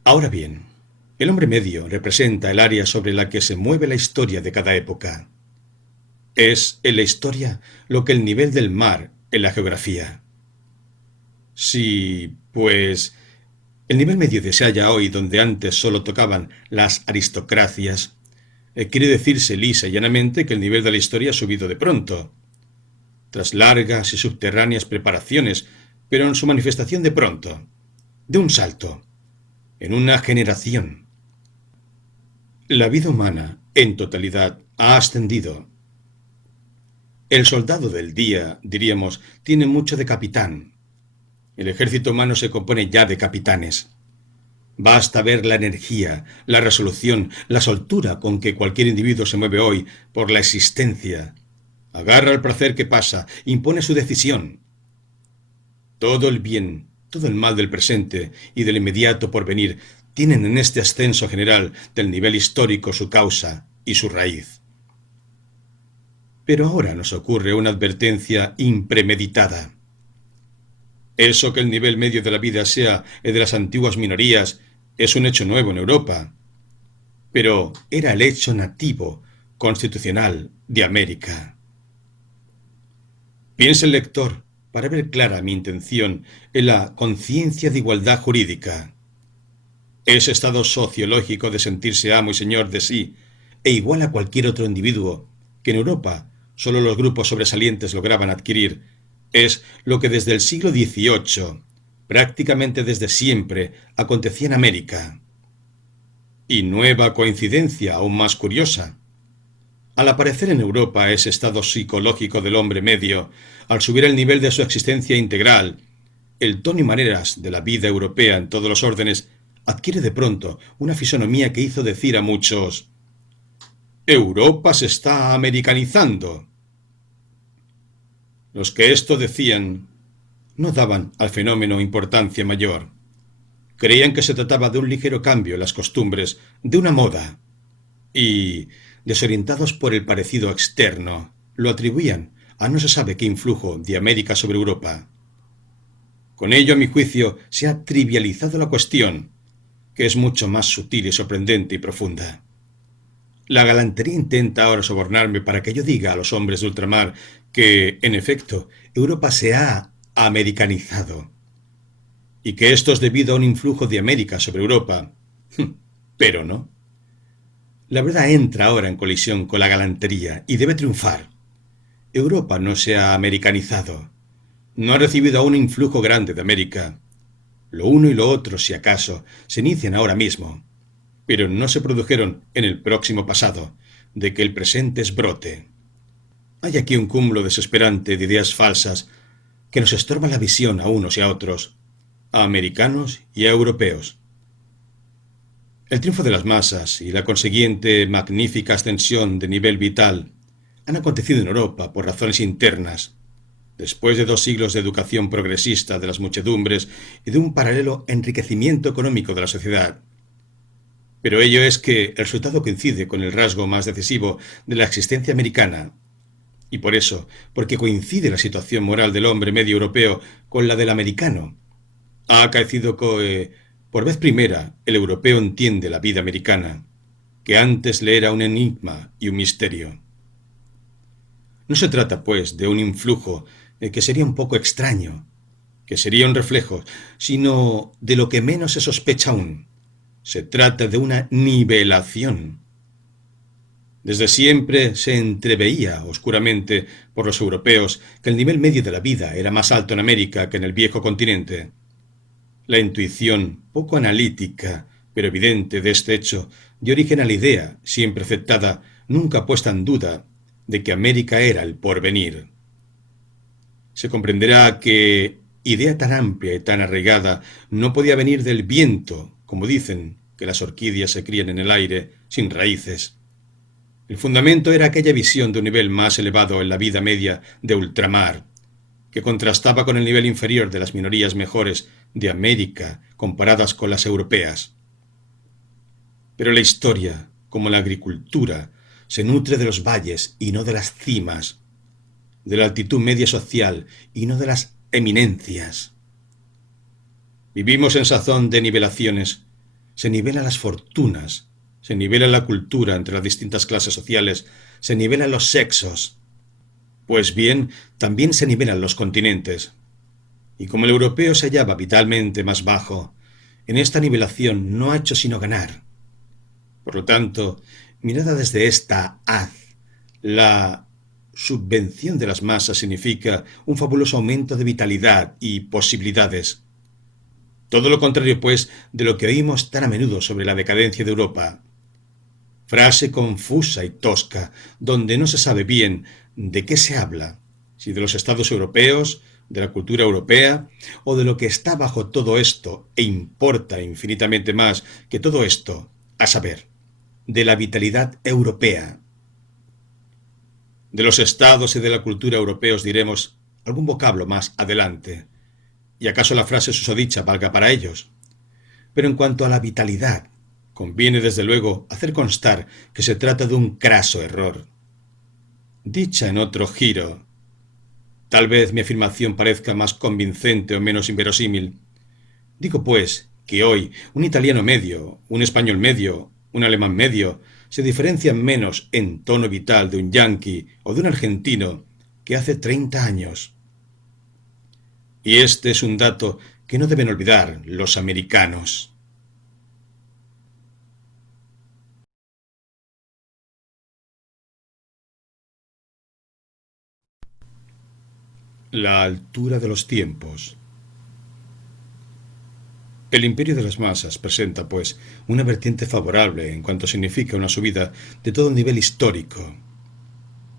Ahora bien, el hombre medio representa el área sobre la que se mueve la historia de cada época. Es en la historia lo que el nivel del mar en la geografía. Si, pues, El nivel medio que se halla hoy, donde antes solo tocaban las aristocracias, quiere decirse lisa y llanamente que el nivel de la historia ha subido de pronto, tras largas y subterráneas preparaciones, pero en su manifestación de pronto, de un salto, en una generación. La vida humana, en totalidad, ha ascendido. El soldado del día, diríamos, tiene mucho de capitán. El ejército humano se compone ya de capitanes. Basta ver la energía, la resolución, la soltura con que cualquier individuo se mueve hoy por la existencia. Agarra el placer que pasa, impone su decisión. Todo el bien, todo el mal del presente y del inmediato porvenir tienen en este ascenso general del nivel histórico su causa y su raíz. Pero ahora nos ocurre una advertencia impremeditada. Eso que el nivel medio de la vida sea el de las antiguas minorías es un hecho nuevo en Europa, pero era el hecho nativo, constitucional, de América. Piensa el lector, para ver clara mi intención, en la conciencia de igualdad jurídica. Ese estado sociológico de sentirse amo y señor de sí, e igual a cualquier otro individuo, que en Europa solo los grupos sobresalientes lograban adquirir, es lo que desde el siglo XVIII, prácticamente desde siempre, acontecía en América. Y nueva coincidencia aún más curiosa. Al aparecer en Europa ese estado psicológico del hombre medio, al subir el nivel de su existencia integral, el tono y maneras de la vida europea en todos los órdenes adquiere de pronto una fisonomía que hizo decir a muchos: «Europa se está americanizando». Los que esto decían no daban al fenómeno importancia mayor. Creían que se trataba de un ligero cambio en las costumbres, de una moda, y, desorientados por el parecido externo, lo atribuían a no se sabe qué influjo de América sobre Europa. Con ello, a mi juicio, se ha trivializado la cuestión, que es mucho más sutil y sorprendente y profunda. La galantería intenta ahora sobornarme para que yo diga a los hombres de ultramar que, en efecto, Europa se ha americanizado, y que esto es debido a un influjo de América sobre Europa. Pero no. La verdad entra ahora en colisión con la galantería y debe triunfar. Europa no se ha americanizado. No ha recibido aún un influjo grande de América. Lo uno y lo otro, si acaso, se inician ahora mismo, pero no se produjeron en el próximo pasado, de que el presente es brote. Hay aquí un cúmulo desesperante de ideas falsas que nos estorban la visión a unos y a otros, a americanos y a europeos. El triunfo de las masas y la consiguiente magnífica ascensión de nivel vital han acontecido en Europa por razones internas, después de 2 siglos de educación progresista de las muchedumbres y de un paralelo enriquecimiento económico de la sociedad. Pero ello es que el resultado coincide con el rasgo más decisivo de la existencia americana, y por eso, porque coincide la situación moral del hombre medio europeo con la del americano, ha acaecido que, por vez primera, el europeo entiende la vida americana, que antes le era un enigma y un misterio. No se trata, pues, de un influjo que sería un poco extraño, que sería un reflejo, sino de lo que menos se sospecha aún. Se trata de una nivelación. Desde siempre se entreveía oscuramente por los europeos que el nivel medio de la vida era más alto en América que en el viejo continente. La intuición, poco analítica, pero evidente de este hecho, dio origen a la idea, siempre aceptada, nunca puesta en duda, de que América era el porvenir. Se comprenderá que idea tan amplia y tan arraigada no podía venir del viento, como dicen que las orquídeas se crían en el aire, sin raíces. El fundamento era aquella visión de un nivel más elevado en la vida media de ultramar, que contrastaba con el nivel inferior de las minorías mejores de América comparadas con las europeas. Pero la historia, como la agricultura, se nutre de los valles y no de las cimas, de la altitud media social y no de las eminencias. Vivimos en sazón de nivelaciones. Se nivelan las fortunas, se nivela la cultura entre las distintas clases sociales, se nivelan los sexos. Pues bien, también se nivelan los continentes. Y como el europeo se hallaba vitalmente más bajo, en esta nivelación no ha hecho sino ganar. Por lo tanto, mirada desde esta haz, la subvención de las masas significa un fabuloso aumento de vitalidad y posibilidades. Todo lo contrario, pues, de lo que oímos tan a menudo sobre la decadencia de Europa. Frase confusa y tosca, donde no se sabe bien de qué se habla, si de los estados europeos, de la cultura europea, o de lo que está bajo todo esto, e importa infinitamente más que todo esto, a saber, de la vitalidad europea. De los estados y de la cultura europeos diremos algún vocablo más adelante, y acaso la frase susodicha valga para ellos. Pero en cuanto a la vitalidad, conviene desde luego hacer constar que se trata de un craso error. Dicha en otro giro, tal vez mi afirmación parezca más convincente o menos inverosímil. Digo, pues, que hoy un italiano medio, un español medio, un alemán medio, se diferencian menos en tono vital de un yanqui o de un argentino que hace 30 años. Y este es un dato que no deben olvidar los americanos. La altura de los tiempos. El imperio de las masas presenta, pues, una vertiente favorable en cuanto significa una subida de todo nivel histórico,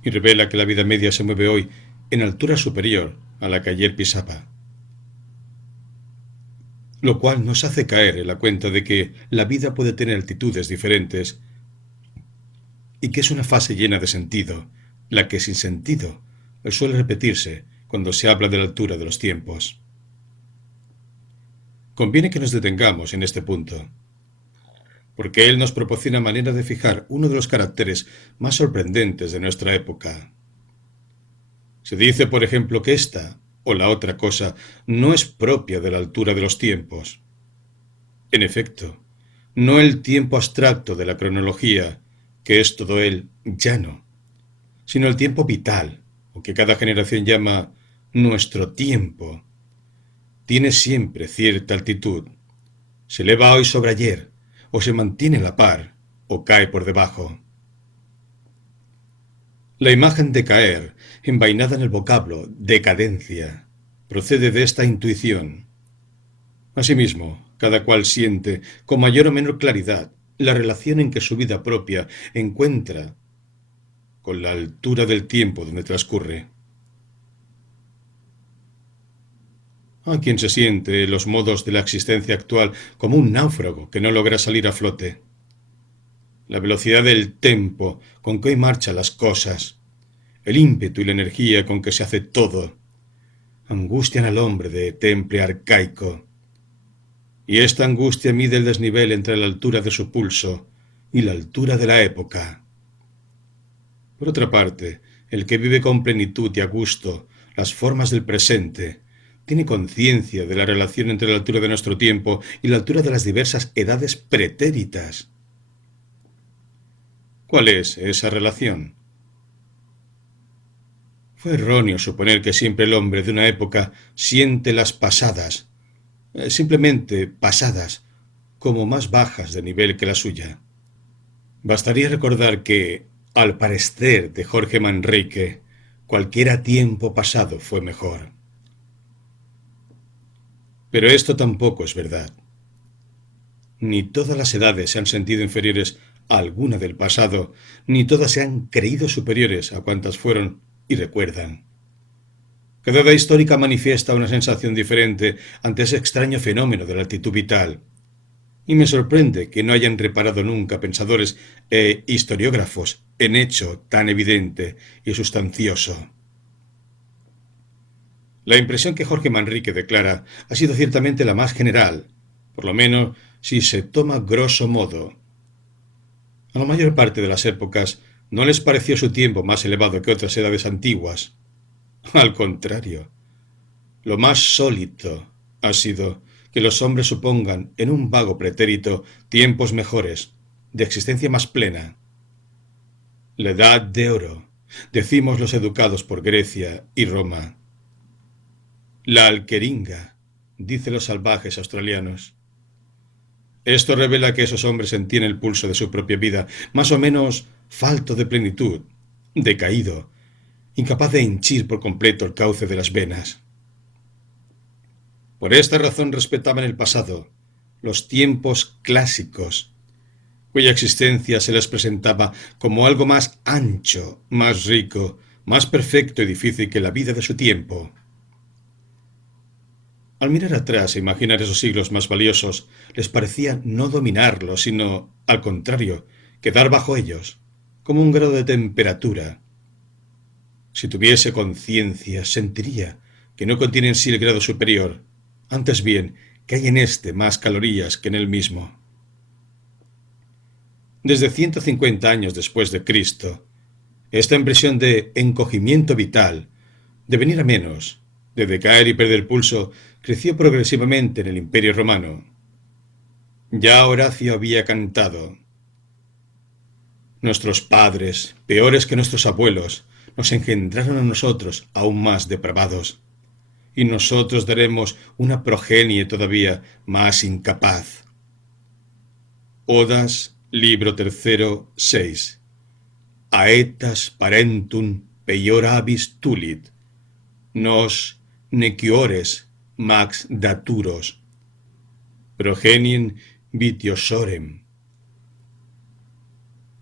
y revela que la vida media se mueve hoy en altura superior a la que ayer pisaba. Lo cual nos hace caer en la cuenta de que la vida puede tener altitudes diferentes y que es una fase llena de sentido, la que sin sentido suele repetirse cuando se habla de la altura de los tiempos. Conviene que nos detengamos en este punto, porque él nos proporciona manera de fijar uno de los caracteres más sorprendentes de nuestra época. Se dice, por ejemplo, que esta o la otra cosa no es propia de la altura de los tiempos. En efecto, no el tiempo abstracto de la cronología, que es todo él llano, sino el tiempo vital, o que cada generación llama nuestro tiempo, tiene siempre cierta altitud. Se eleva hoy sobre ayer, o se mantiene a la par, o cae por debajo. La imagen de caer, envainada en el vocablo decadencia, procede de esta intuición. Asimismo, cada cual siente, con mayor o menor claridad, la relación en que su vida propia encuentra con la altura del tiempo donde transcurre. Hay quien se siente en los modos de la existencia actual como un náufrago que no logra salir a flote. La velocidad del tempo con que hoy marchan las cosas, el ímpetu y la energía con que se hace todo, angustian al hombre de temple arcaico. Y esta angustia mide el desnivel entre la altura de su pulso y la altura de la época. Por otra parte, el que vive con plenitud y a gusto las formas del presente, tiene conciencia de la relación entre la altura de nuestro tiempo y la altura de las diversas edades pretéritas. ¿Cuál es esa relación? Fue erróneo suponer que siempre el hombre de una época siente las pasadas, simplemente pasadas, como más bajas de nivel que la suya. Bastaría recordar que, al parecer de Jorge Manrique, cualquiera tiempo pasado fue mejor. Pero esto tampoco es verdad. Ni todas las edades se han sentido inferiores a alguna del pasado, ni todas se han creído superiores a cuantas fueron y recuerdan. Cada edad histórica manifiesta una sensación diferente ante ese extraño fenómeno de la actitud vital, y me sorprende que no hayan reparado nunca pensadores e historiógrafos en hecho tan evidente y sustancioso. La impresión que Jorge Manrique declara ha sido ciertamente la más general, por lo menos si se toma grosso modo. A la mayor parte de las épocas no les pareció su tiempo más elevado que otras edades antiguas. Al contrario, lo más sólito ha sido que los hombres supongan en un vago pretérito tiempos mejores, de existencia más plena. La edad de oro, decimos los educados por Grecia y Roma. La alqueringa, dicen los salvajes australianos. Esto revela que esos hombres sentían el pulso de su propia vida, más o menos falto de plenitud, decaído, incapaz de henchir por completo el cauce de las venas. Por esta razón respetaban el pasado, los tiempos clásicos, cuya existencia se les presentaba como algo más ancho, más rico, más perfecto y difícil que la vida de su tiempo. Al mirar atrás e imaginar esos siglos más valiosos, les parecía no dominarlos, sino, al contrario, quedar bajo ellos, como un grado de temperatura. Si tuviese conciencia, sentiría que no contiene en sí el grado superior, antes bien, que hay en éste más calorías que en él mismo. Desde 150 años después de Cristo, esta impresión de encogimiento vital, de venir a menos, de decaer y perder pulso, creció progresivamente en el Imperio Romano. Ya Horacio había cantado: nuestros padres, peores que nuestros abuelos, nos engendraron a nosotros aún más depravados, y nosotros daremos una progenie todavía más incapaz. Odas, libro 3, 6. Aetas parentum peior avis tulit, nos neciores max daturos, progenien vitiosorem.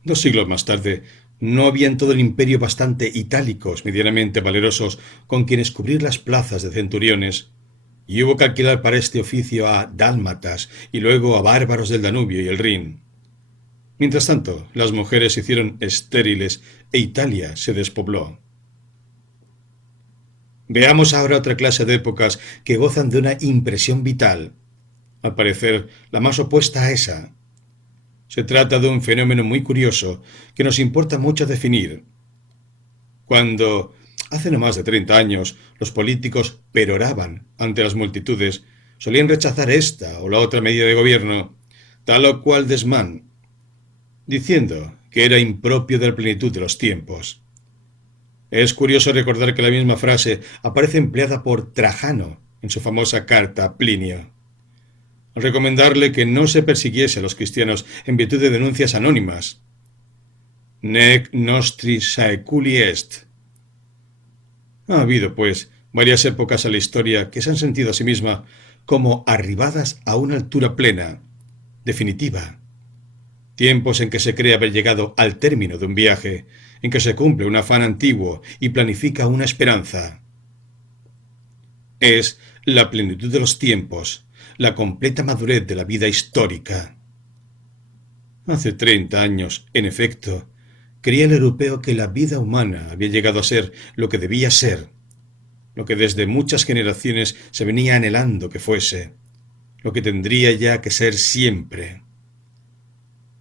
2 siglos más tarde, no había en todo el imperio bastante itálicos medianamente valerosos con quienes cubrir las plazas de centuriones, y hubo que alquilar para este oficio a dálmatas y luego a bárbaros del Danubio y el Rin. Mientras tanto, las mujeres se hicieron estériles e Italia se despobló. Veamos ahora otra clase de épocas que gozan de una impresión vital, al parecer la más opuesta a esa. Se trata de un fenómeno muy curioso que nos importa mucho definir. Cuando, hace no más de 30 años, los políticos peroraban ante las multitudes, solían rechazar esta o la otra medida de gobierno, tal o cual desmán, diciendo que era impropio de la plenitud de los tiempos. Es curioso recordar que la misma frase aparece empleada por Trajano en su famosa carta a Plinio, al recomendarle que no se persiguiese a los cristianos en virtud de denuncias anónimas. Nec nostri saeculi est. Ha habido, pues, varias épocas a la historia que se han sentido a sí misma como arribadas a una altura plena, definitiva. Tiempos en que se cree haber llegado al término de un viaje, en que se cumple un afán antiguo y planifica una esperanza. Es la plenitud de los tiempos, la completa madurez de la vida histórica. Hace 30 años, en efecto, creía el europeo que la vida humana había llegado a ser lo que debía ser, lo que desde muchas generaciones se venía anhelando que fuese, lo que tendría ya que ser siempre.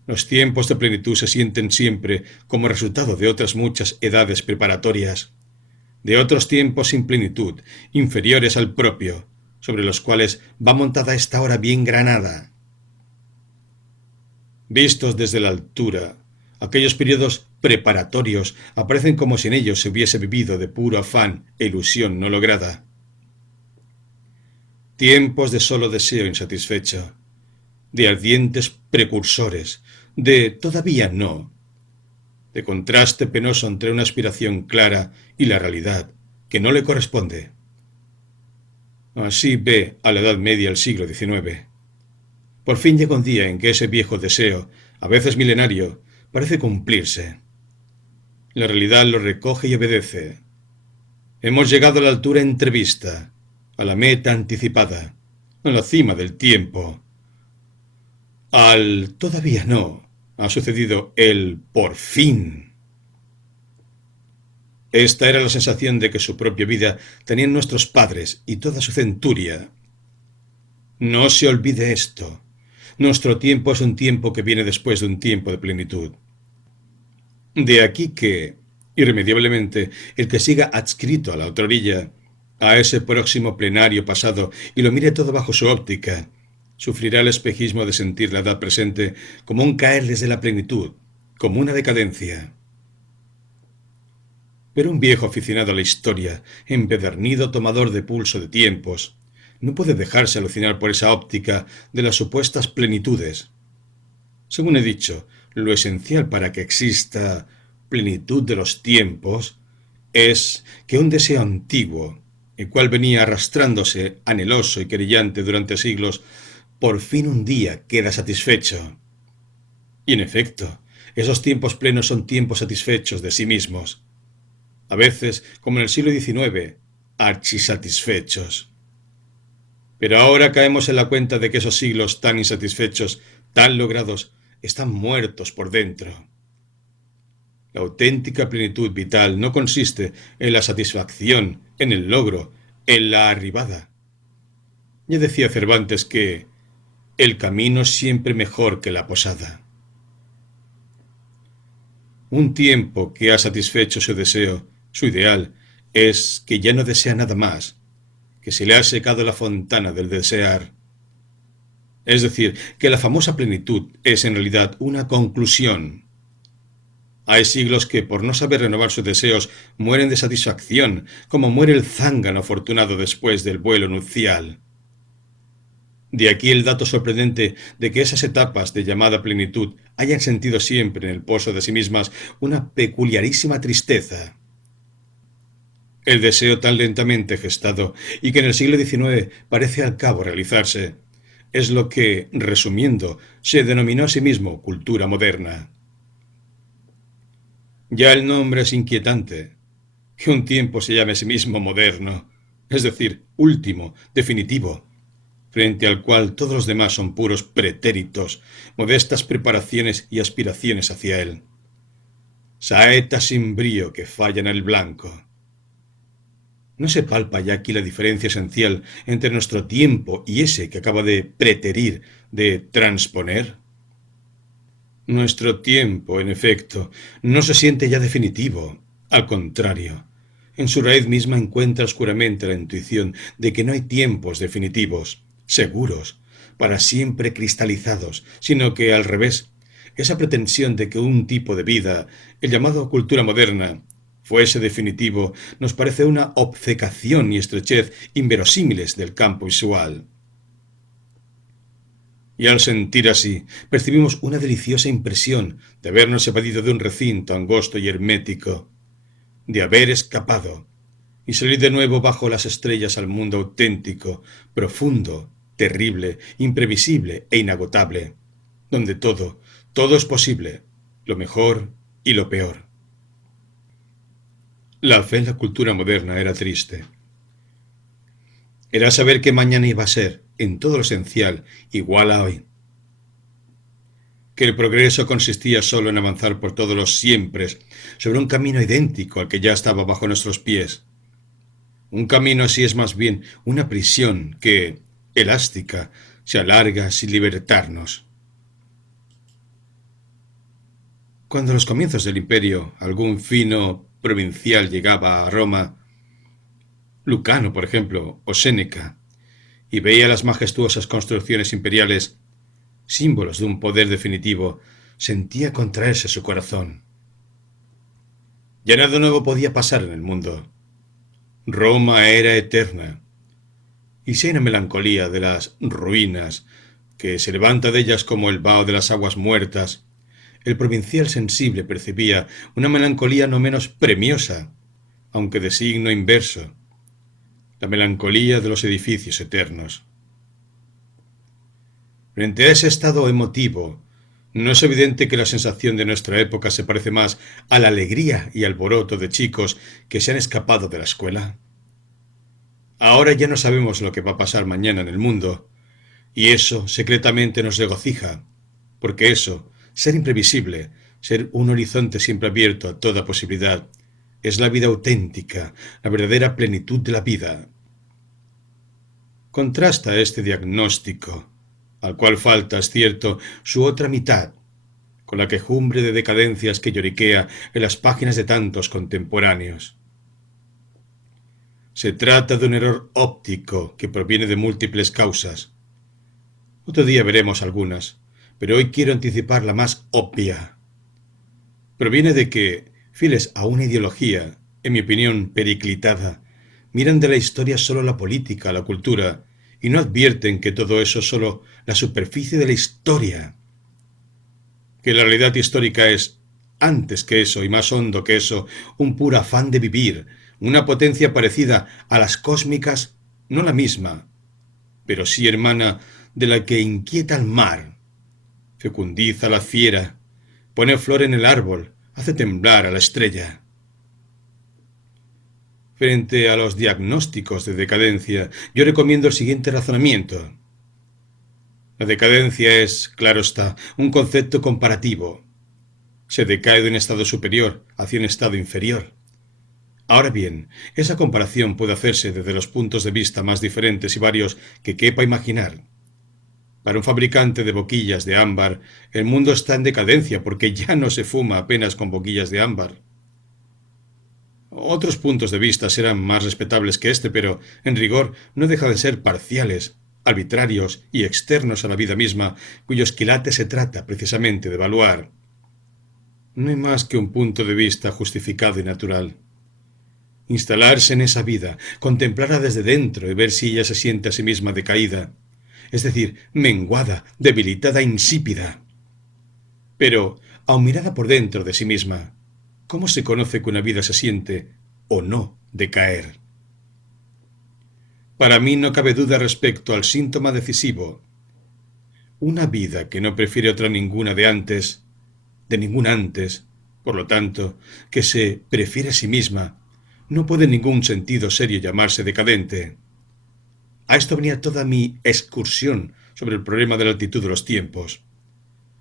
Los tiempos de plenitud se sienten siempre como resultado de otras muchas edades preparatorias, de otros tiempos sin plenitud, inferiores al propio, sobre los cuales va montada esta hora bien granada. Vistos desde la altura, aquellos periodos preparatorios aparecen como si en ellos se hubiese vivido de puro afán e ilusión no lograda. Tiempos de solo deseo insatisfecho, de ardientes precursores, de todavía no, de contraste penoso entre una aspiración clara y la realidad, que no le corresponde. Así ve a la Edad Media el siglo XIX. Por fin llega un día en que ese viejo deseo, a veces milenario, parece cumplirse. La realidad lo recoge y obedece. Hemos llegado a la altura entrevista, a la meta anticipada, a la cima del tiempo. Al todavía no ha sucedido el por fin. Esta era la sensación de que su propia vida tenían nuestros padres y toda su centuria. No se olvide esto. Nuestro tiempo es un tiempo que viene después de un tiempo de plenitud. De aquí que, irremediablemente, el que siga adscrito a la otra orilla, a ese próximo plenario pasado, y lo mire todo bajo su óptica, sufrirá el espejismo de sentir la edad presente como un caer desde la plenitud, como una decadencia. Pero un viejo aficionado a la historia, empedernido tomador de pulso de tiempos, no puede dejarse alucinar por esa óptica de las supuestas plenitudes. Según he dicho, lo esencial para que exista plenitud de los tiempos es que un deseo antiguo, el cual venía arrastrándose anheloso y querellante durante siglos, por fin un día queda satisfecho. Y en efecto, esos tiempos plenos son tiempos satisfechos de sí mismos. A veces, como en el siglo XIX, archisatisfechos. Pero ahora caemos en la cuenta de que esos siglos tan insatisfechos, tan logrados, están muertos por dentro. La auténtica plenitud vital no consiste en la satisfacción, en el logro, en la arribada. Ya decía Cervantes que el camino es siempre mejor que la posada. Un tiempo que ha satisfecho su deseo, su ideal, es que ya no desea nada más, que se le ha secado la fontana del desear. Es decir, que la famosa plenitud es en realidad una conclusión. Hay siglos que, por no saber renovar sus deseos, mueren de satisfacción, como muere el zángano afortunado después del vuelo nupcial. De aquí el dato sorprendente de que esas etapas de llamada plenitud hayan sentido siempre en el pozo de sí mismas una peculiarísima tristeza. El deseo tan lentamente gestado y que en el siglo XIX parece al cabo realizarse, es lo que, resumiendo, se denominó a sí mismo cultura moderna. Ya el nombre es inquietante. Que un tiempo se llame a sí mismo moderno, es decir, último, definitivo, frente al cual todos los demás son puros pretéritos, modestas preparaciones y aspiraciones hacia él. Saetas sin brío que fallan al blanco. ¿No se palpa ya aquí la diferencia esencial entre nuestro tiempo y ese que acaba de preterir, de transponer? Nuestro tiempo, en efecto, no se siente ya definitivo. Al contrario, en su raíz misma encuentra oscuramente la intuición de que no hay tiempos definitivos, seguros, para siempre cristalizados, sino que, al revés, esa pretensión de que un tipo de vida, el llamado cultura moderna, fuese definitivo, nos parece una obcecación y estrechez inverosímiles del campo visual. Y al sentir así, percibimos una deliciosa impresión de habernos evadido de un recinto angosto y hermético, de haber escapado, y salir de nuevo bajo las estrellas al mundo auténtico, profundo, terrible, imprevisible e inagotable, donde todo es posible, lo mejor y lo peor. La fe en la cultura moderna era triste. Era saber que mañana iba a ser, en todo lo esencial, igual a hoy. Que el progreso consistía solo en avanzar por todos los siempres sobre un camino idéntico al que ya estaba bajo nuestros pies. Un camino así es más bien una prisión que, elástica, se alarga sin libertarnos. Cuando a los comienzos del imperio algún fino provincial llegaba a Roma, Lucano, por ejemplo, o Séneca, y veía las majestuosas construcciones imperiales, símbolos de un poder definitivo, sentía contraerse su corazón. Ya nada nuevo podía pasar en el mundo. Roma era eterna. Y si hay una melancolía de las ruinas, que se levanta de ellas como el vaho de las aguas muertas, el provincial sensible percibía una melancolía no menos premiosa, aunque de signo inverso, la melancolía de los edificios eternos. Frente a ese estado emotivo, ¿no es evidente que la sensación de nuestra época se parece más a la alegría y alboroto de chicos que se han escapado de la escuela? Ahora ya no sabemos lo que va a pasar mañana en el mundo, y eso secretamente nos regocija, porque eso, ser imprevisible, ser un horizonte siempre abierto a toda posibilidad, es la vida auténtica, la verdadera plenitud de la vida. Contrasta este diagnóstico, al cual falta, es cierto, su otra mitad, con la quejumbre de decadencias que lloriquea en las páginas de tantos contemporáneos. Se trata de un error óptico que proviene de múltiples causas. Otro día veremos algunas, pero hoy quiero anticipar la más obvia. Proviene de que, fieles a una ideología, en mi opinión periclitada, miran de la historia solo la política, la cultura, y no advierten que todo eso es solo la superficie de la historia, que la realidad histórica es, antes que eso y más hondo que eso, un puro afán de vivir, una potencia parecida a las cósmicas, no la misma, pero sí hermana de la que inquieta al mar, fecundiza a la fiera, pone flor en el árbol, hace temblar a la estrella. Frente a los diagnósticos de decadencia, yo recomiendo el siguiente razonamiento. La decadencia es, claro está, un concepto comparativo. Se decae de un estado superior hacia un estado inferior. Ahora bien, esa comparación puede hacerse desde los puntos de vista más diferentes y varios que quepa imaginar. Para un fabricante de boquillas de ámbar, el mundo está en decadencia porque ya no se fuma apenas con boquillas de ámbar. Otros puntos de vista serán más respetables que este, pero, en rigor, no deja de ser parciales, arbitrarios y externos a la vida misma, cuyos quilates se trata precisamente de evaluar. No hay más que un punto de vista justificado y natural. Instalarse en esa vida, contemplarla desde dentro y ver si ella se siente a sí misma decaída, es decir, menguada, debilitada, insípida. Pero, aun mirada por dentro de sí misma, ¿cómo se conoce que una vida se siente o no decaer? Para mí no cabe duda respecto al síntoma decisivo. Una vida que no prefiere otra ninguna de ningún antes, por lo tanto, que se prefiere a sí misma, no puede en ningún sentido serio llamarse decadente. A esto venía toda mi excursión sobre el problema de la altitud de los tiempos.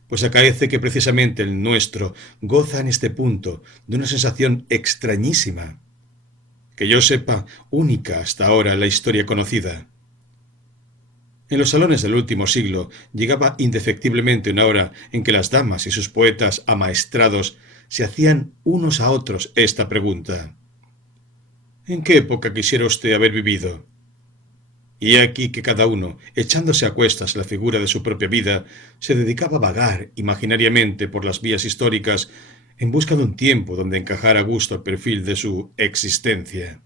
Pues acaece que precisamente el nuestro goza en este punto de una sensación extrañísima, que yo sepa única hasta ahora en la historia conocida. En los salones del último siglo llegaba indefectiblemente una hora en que las damas y sus poetas amaestrados se hacían unos a otros esta pregunta. ¿En qué época quisiera usted haber vivido? Y he aquí que cada uno, echándose a cuestas la figura de su propia vida, se dedicaba a vagar imaginariamente por las vías históricas en busca de un tiempo donde encajar a gusto el perfil de su existencia.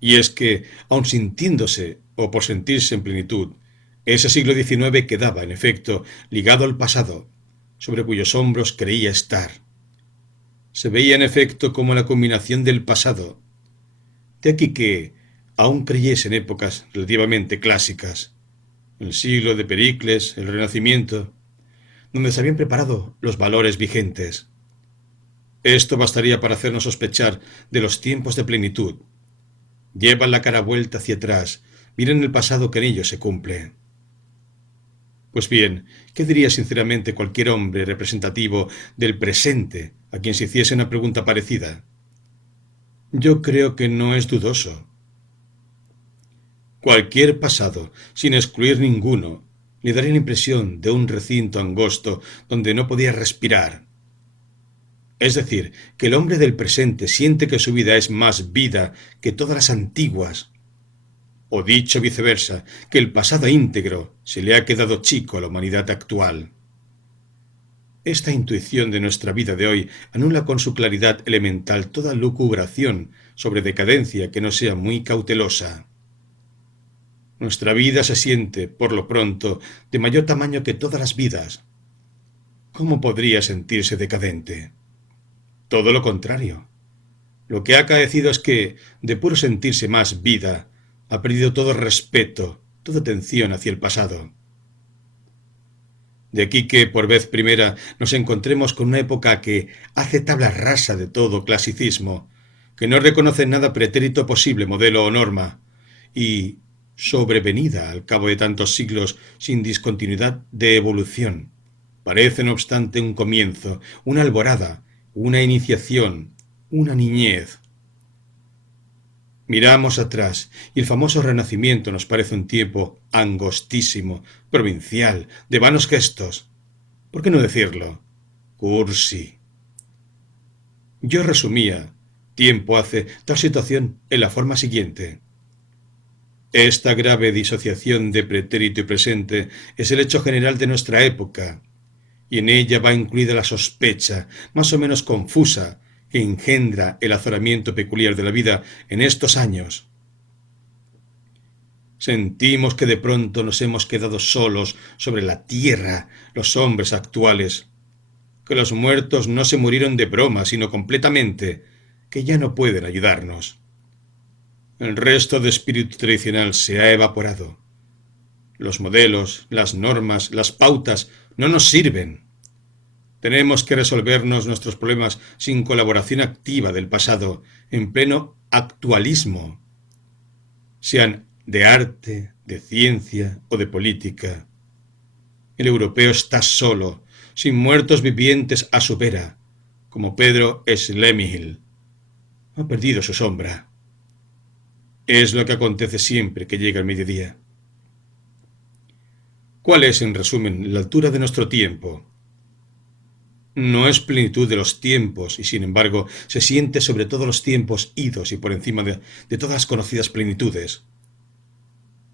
Y es que, aun sintiéndose o por sentirse en plenitud, ese siglo XIX quedaba, en efecto, ligado al pasado, sobre cuyos hombros creía estar. Se veía, en efecto, como la combinación del pasado. De aquí que, aún creyese en épocas relativamente clásicas, el siglo de Pericles, el Renacimiento, donde se habían preparado los valores vigentes. Esto bastaría para hacernos sospechar de los tiempos de plenitud. Llevan la cara vuelta hacia atrás, miren el pasado que en ellos se cumple. Pues bien, ¿qué diría sinceramente cualquier hombre representativo del presente a quien se hiciese una pregunta parecida? Yo creo que no es dudoso. Cualquier pasado, sin excluir ninguno, le daría la impresión de un recinto angosto donde no podía respirar. Es decir, que el hombre del presente siente que su vida es más vida que todas las antiguas. O dicho viceversa, que el pasado íntegro se le ha quedado chico a la humanidad actual. Esta intuición de nuestra vida de hoy anula con su claridad elemental toda lucubración sobre decadencia que no sea muy cautelosa. Nuestra vida se siente, por lo pronto, de mayor tamaño que todas las vidas. ¿Cómo podría sentirse decadente? Todo lo contrario. Lo que ha acaecido es que, de puro sentirse más vida, ha perdido todo respeto, toda atención hacia el pasado. De aquí que, por vez primera, nos encontremos con una época que hace tabla rasa de todo clasicismo, que no reconoce nada pretérito posible, modelo o norma, y, sobrevenida al cabo de tantos siglos sin discontinuidad de evolución, parece no obstante un comienzo, una alborada, una iniciación, una niñez. Miramos atrás y el famoso Renacimiento nos parece un tiempo angostísimo, provincial, de vanos gestos. ¿Por qué no decirlo? Cursi. Yo resumía, tiempo hace, tal situación en la forma siguiente. Esta grave disociación de pretérito y presente es el hecho general de nuestra época, y en ella va incluida la sospecha, más o menos confusa, que engendra el azoramiento peculiar de la vida en estos años. Sentimos que de pronto nos hemos quedado solos sobre la tierra, los hombres actuales, que los muertos no se murieron de broma, sino completamente, que ya no pueden ayudarnos. El resto de espíritu tradicional se ha evaporado. Los modelos, las normas, las pautas no nos sirven. Tenemos que resolvernos nuestros problemas sin colaboración activa del pasado, en pleno actualismo, sean de arte, de ciencia o de política. El europeo está solo, sin muertos vivientes a su vera, como Pedro Schlemihl. Ha perdido su sombra. Es lo que acontece siempre que llega el mediodía. ¿Cuál es, en resumen, la altura de nuestro tiempo? No es plenitud de los tiempos, y sin embargo se siente sobre todos los tiempos idos y por encima de todas las conocidas plenitudes.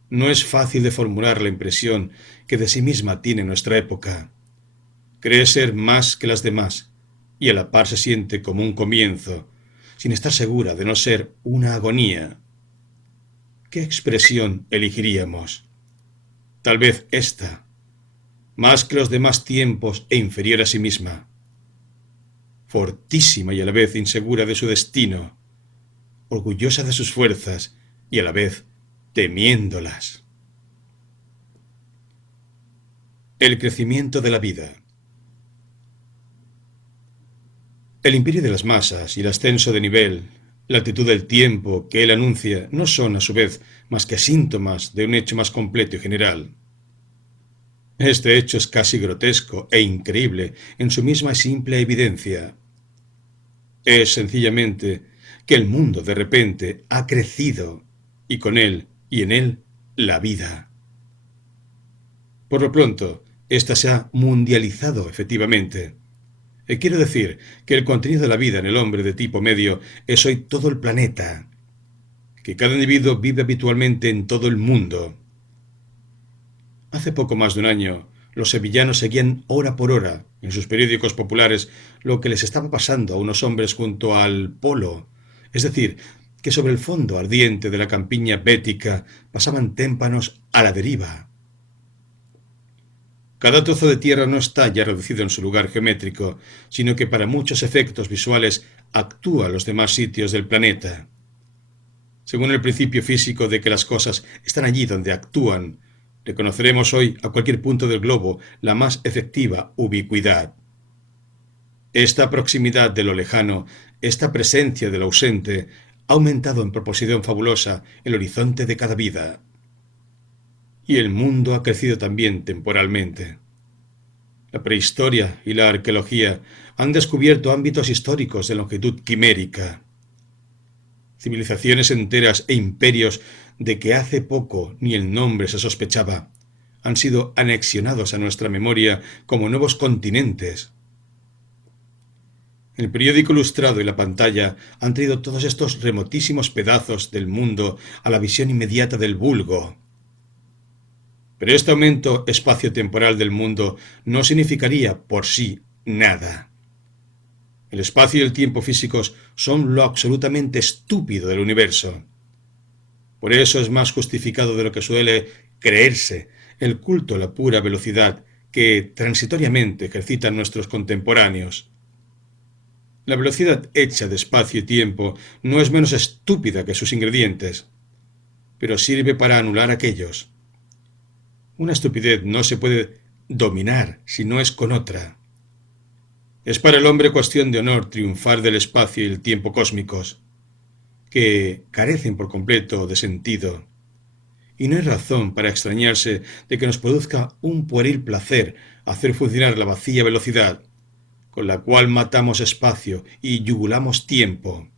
No es fácil de formular la impresión que de sí misma tiene nuestra época. Cree ser más que las demás, y a la par se siente como un comienzo, sin estar segura de no ser una agonía. ¿Qué expresión elegiríamos? Tal vez esta, más que los demás tiempos e inferior a sí misma. Fortísima y a la vez insegura de su destino, orgullosa de sus fuerzas y a la vez temiéndolas. El crecimiento de la vida. El imperio de las masas y el ascenso de nivel, la actitud del tiempo que él anuncia, no son a su vez más que síntomas de un hecho más completo y general. Este hecho es casi grotesco e increíble en su misma simple evidencia. Es sencillamente que el mundo de repente ha crecido, y con él y en él la vida. Por lo pronto, ésta se ha mundializado efectivamente. Quiero decir que el contenido de la vida en el hombre de tipo medio es hoy todo el planeta, que cada individuo vive habitualmente en todo el mundo. Hace poco más de un año, los sevillanos seguían hora por hora, en sus periódicos populares, lo que les estaba pasando a unos hombres junto al polo, es decir, que sobre el fondo ardiente de la campiña bética pasaban témpanos a la deriva. Cada trozo de tierra no está ya reducido en su lugar geométrico, sino que para muchos efectos visuales actúa en los demás sitios del planeta. Según el principio físico de que las cosas están allí donde actúan, reconoceremos hoy a cualquier punto del globo la más efectiva ubicuidad. Esta proximidad de lo lejano, esta presencia de lo ausente, ha aumentado en proporción fabulosa el horizonte de cada vida. Y el mundo ha crecido también temporalmente. La prehistoria y la arqueología han descubierto ámbitos históricos de longitud quimérica. Civilizaciones enteras e imperios de que hace poco ni el nombre se sospechaba han sido anexionados a nuestra memoria como nuevos continentes. El periódico ilustrado y la pantalla han traído todos estos remotísimos pedazos del mundo a la visión inmediata del vulgo. Pero este aumento espacio-temporal del mundo no significaría por sí nada. El espacio y el tiempo físicos son lo absolutamente estúpido del universo. Por eso es más justificado de lo que suele creerse el culto a la pura velocidad que transitoriamente ejercitan nuestros contemporáneos. La velocidad hecha de espacio y tiempo no es menos estúpida que sus ingredientes, pero sirve para anular aquellos. Una estupidez no se puede dominar si no es con otra. Es para el hombre cuestión de honor triunfar del espacio y el tiempo cósmicos, que carecen por completo de sentido, y no hay razón para extrañarse de que nos produzca un pueril placer hacer funcionar la vacía velocidad, con la cual matamos espacio y yugulamos tiempo.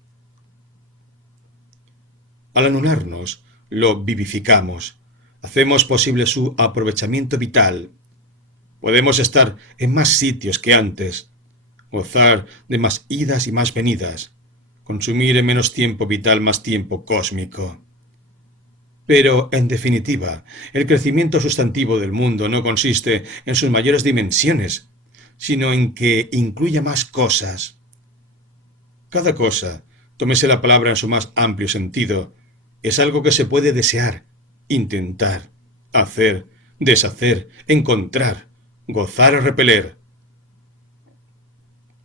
Al anularnos, lo vivificamos. Hacemos posible su aprovechamiento vital. Podemos estar en más sitios que antes, gozar de más idas y más venidas, consumir en menos tiempo vital más tiempo cósmico. Pero, en definitiva, el crecimiento sustantivo del mundo no consiste en sus mayores dimensiones, sino en que incluya más cosas. Cada cosa, tómese la palabra en su más amplio sentido, es algo que se puede desear, intentar, hacer, deshacer, encontrar, gozar o repeler.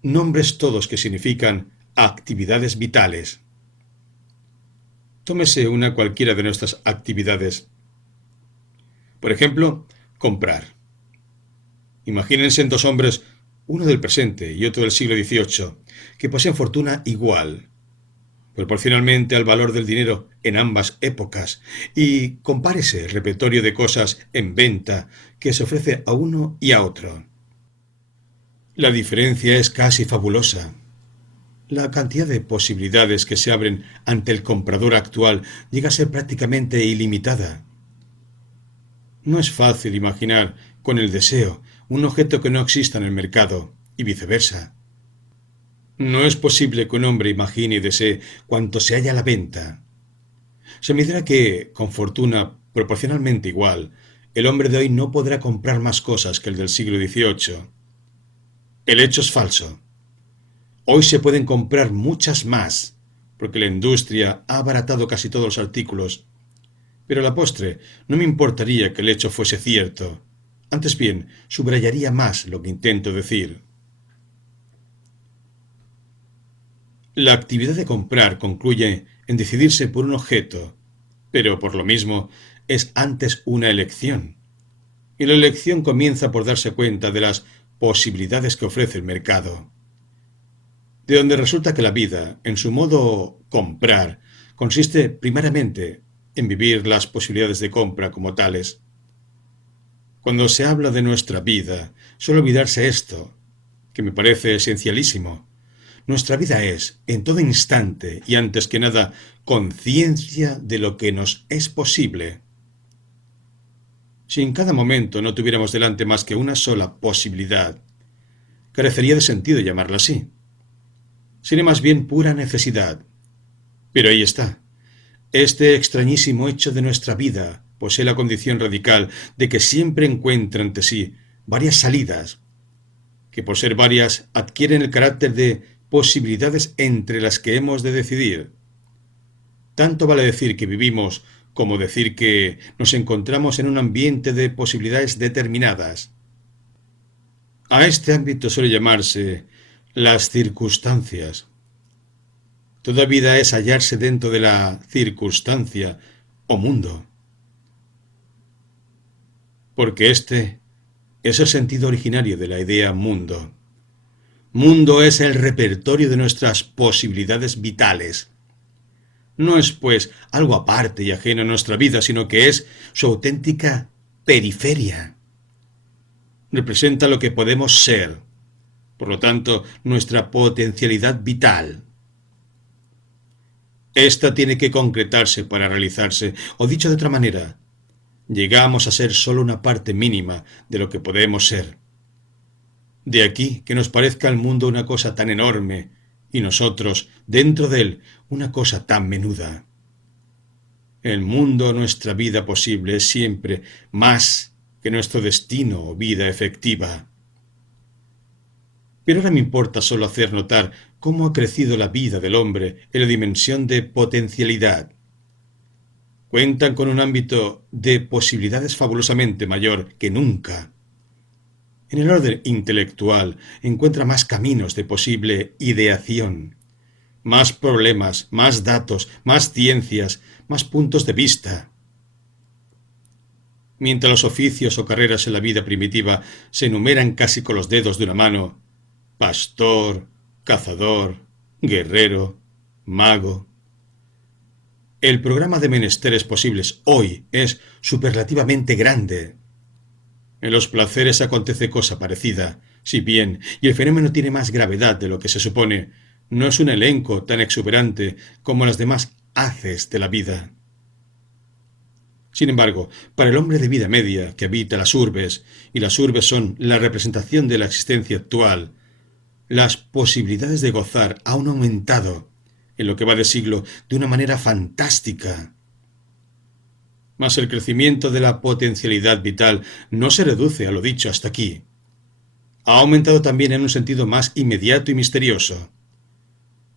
Nombres todos que significan actividades vitales. Tómese una cualquiera de nuestras actividades. Por ejemplo, comprar. Imagínense en dos hombres, uno del presente y otro del siglo XVIII, que poseen fortuna igual, proporcionalmente al valor del dinero en ambas épocas, y compárese el repertorio de cosas en venta que se ofrece a uno y a otro. La diferencia es casi fabulosa. La cantidad de posibilidades que se abren ante el comprador actual llega a ser prácticamente ilimitada. No es fácil imaginar, con el deseo, un objeto que no exista en el mercado, y viceversa. No es posible que un hombre imagine y desee cuanto se halla a la venta. Se me dirá que, con fortuna proporcionalmente igual, el hombre de hoy no podrá comprar más cosas que el del siglo XVIII. El hecho es falso. Hoy se pueden comprar muchas más, porque la industria ha abaratado casi todos los artículos. Pero a la postre no me importaría que el hecho fuese cierto. Antes bien, subrayaría más lo que intento decir. La actividad de comprar concluye en decidirse por un objeto, pero por lo mismo es antes una elección. Y la elección comienza por darse cuenta de las posibilidades que ofrece el mercado. De donde resulta que la vida, en su modo comprar, consiste primariamente en vivir las posibilidades de compra como tales. Cuando se habla de nuestra vida, suele olvidarse esto, que me parece esencialísimo. Nuestra vida es, en todo instante y antes que nada, conciencia de lo que nos es posible. Si en cada momento no tuviéramos delante más que una sola posibilidad, carecería de sentido llamarla así. Sería más bien pura necesidad. Pero ahí está. Este extrañísimo hecho de nuestra vida posee la condición radical de que siempre encuentra ante sí varias salidas, que por ser varias adquieren el carácter de posibilidades entre las que hemos de decidir. Tanto vale decir que vivimos como decir que nos encontramos en un ambiente de posibilidades determinadas. A este ámbito suele llamarse las circunstancias. Toda vida es hallarse dentro de la circunstancia o mundo, porque este es el sentido originario de la idea mundo. Mundo es el repertorio de nuestras posibilidades vitales. No es, pues, algo aparte y ajeno a nuestra vida, sino que es su auténtica periferia. Representa lo que podemos ser, por lo tanto, nuestra potencialidad vital. Esta tiene que concretarse para realizarse, o dicho de otra manera, llegamos a ser solo una parte mínima de lo que podemos ser. De aquí que nos parezca el mundo una cosa tan enorme, y nosotros, dentro de él, una cosa tan menuda. El mundo, nuestra vida posible, es siempre más que nuestro destino o vida efectiva. Pero ahora me importa solo hacer notar cómo ha crecido la vida del hombre en la dimensión de potencialidad. Cuentan con un ámbito de posibilidades fabulosamente mayor que nunca. En el orden intelectual encuentra más caminos de posible ideación, más problemas, más datos, más ciencias, más puntos de vista. Mientras los oficios o carreras en la vida primitiva se enumeran casi con los dedos de una mano: pastor, cazador, guerrero, mago. El programa de menesteres posibles hoy es superlativamente grande. En los placeres acontece cosa parecida, si bien, y el fenómeno tiene más gravedad de lo que se supone, no es un elenco tan exuberante como las demás haces de la vida. Sin embargo, para el hombre de vida media que habita las urbes, y las urbes son la representación de la existencia actual, las posibilidades de gozar han aumentado, en lo que va de siglo, de una manera fantástica. Mas el crecimiento de la potencialidad vital no se reduce a lo dicho hasta aquí. Ha aumentado también en un sentido más inmediato y misterioso.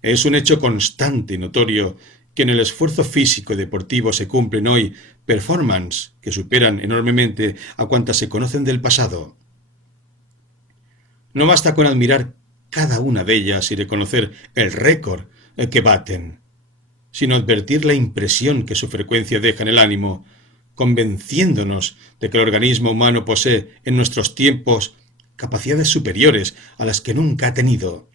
Es un hecho constante y notorio que en el esfuerzo físico y deportivo se cumplen hoy performances que superan enormemente a cuantas se conocen del pasado. No basta con admirar cada una de ellas y reconocer el récord que baten, sino advertir la impresión que su frecuencia deja en el ánimo, convenciéndonos de que el organismo humano posee en nuestros tiempos capacidades superiores a las que nunca ha tenido.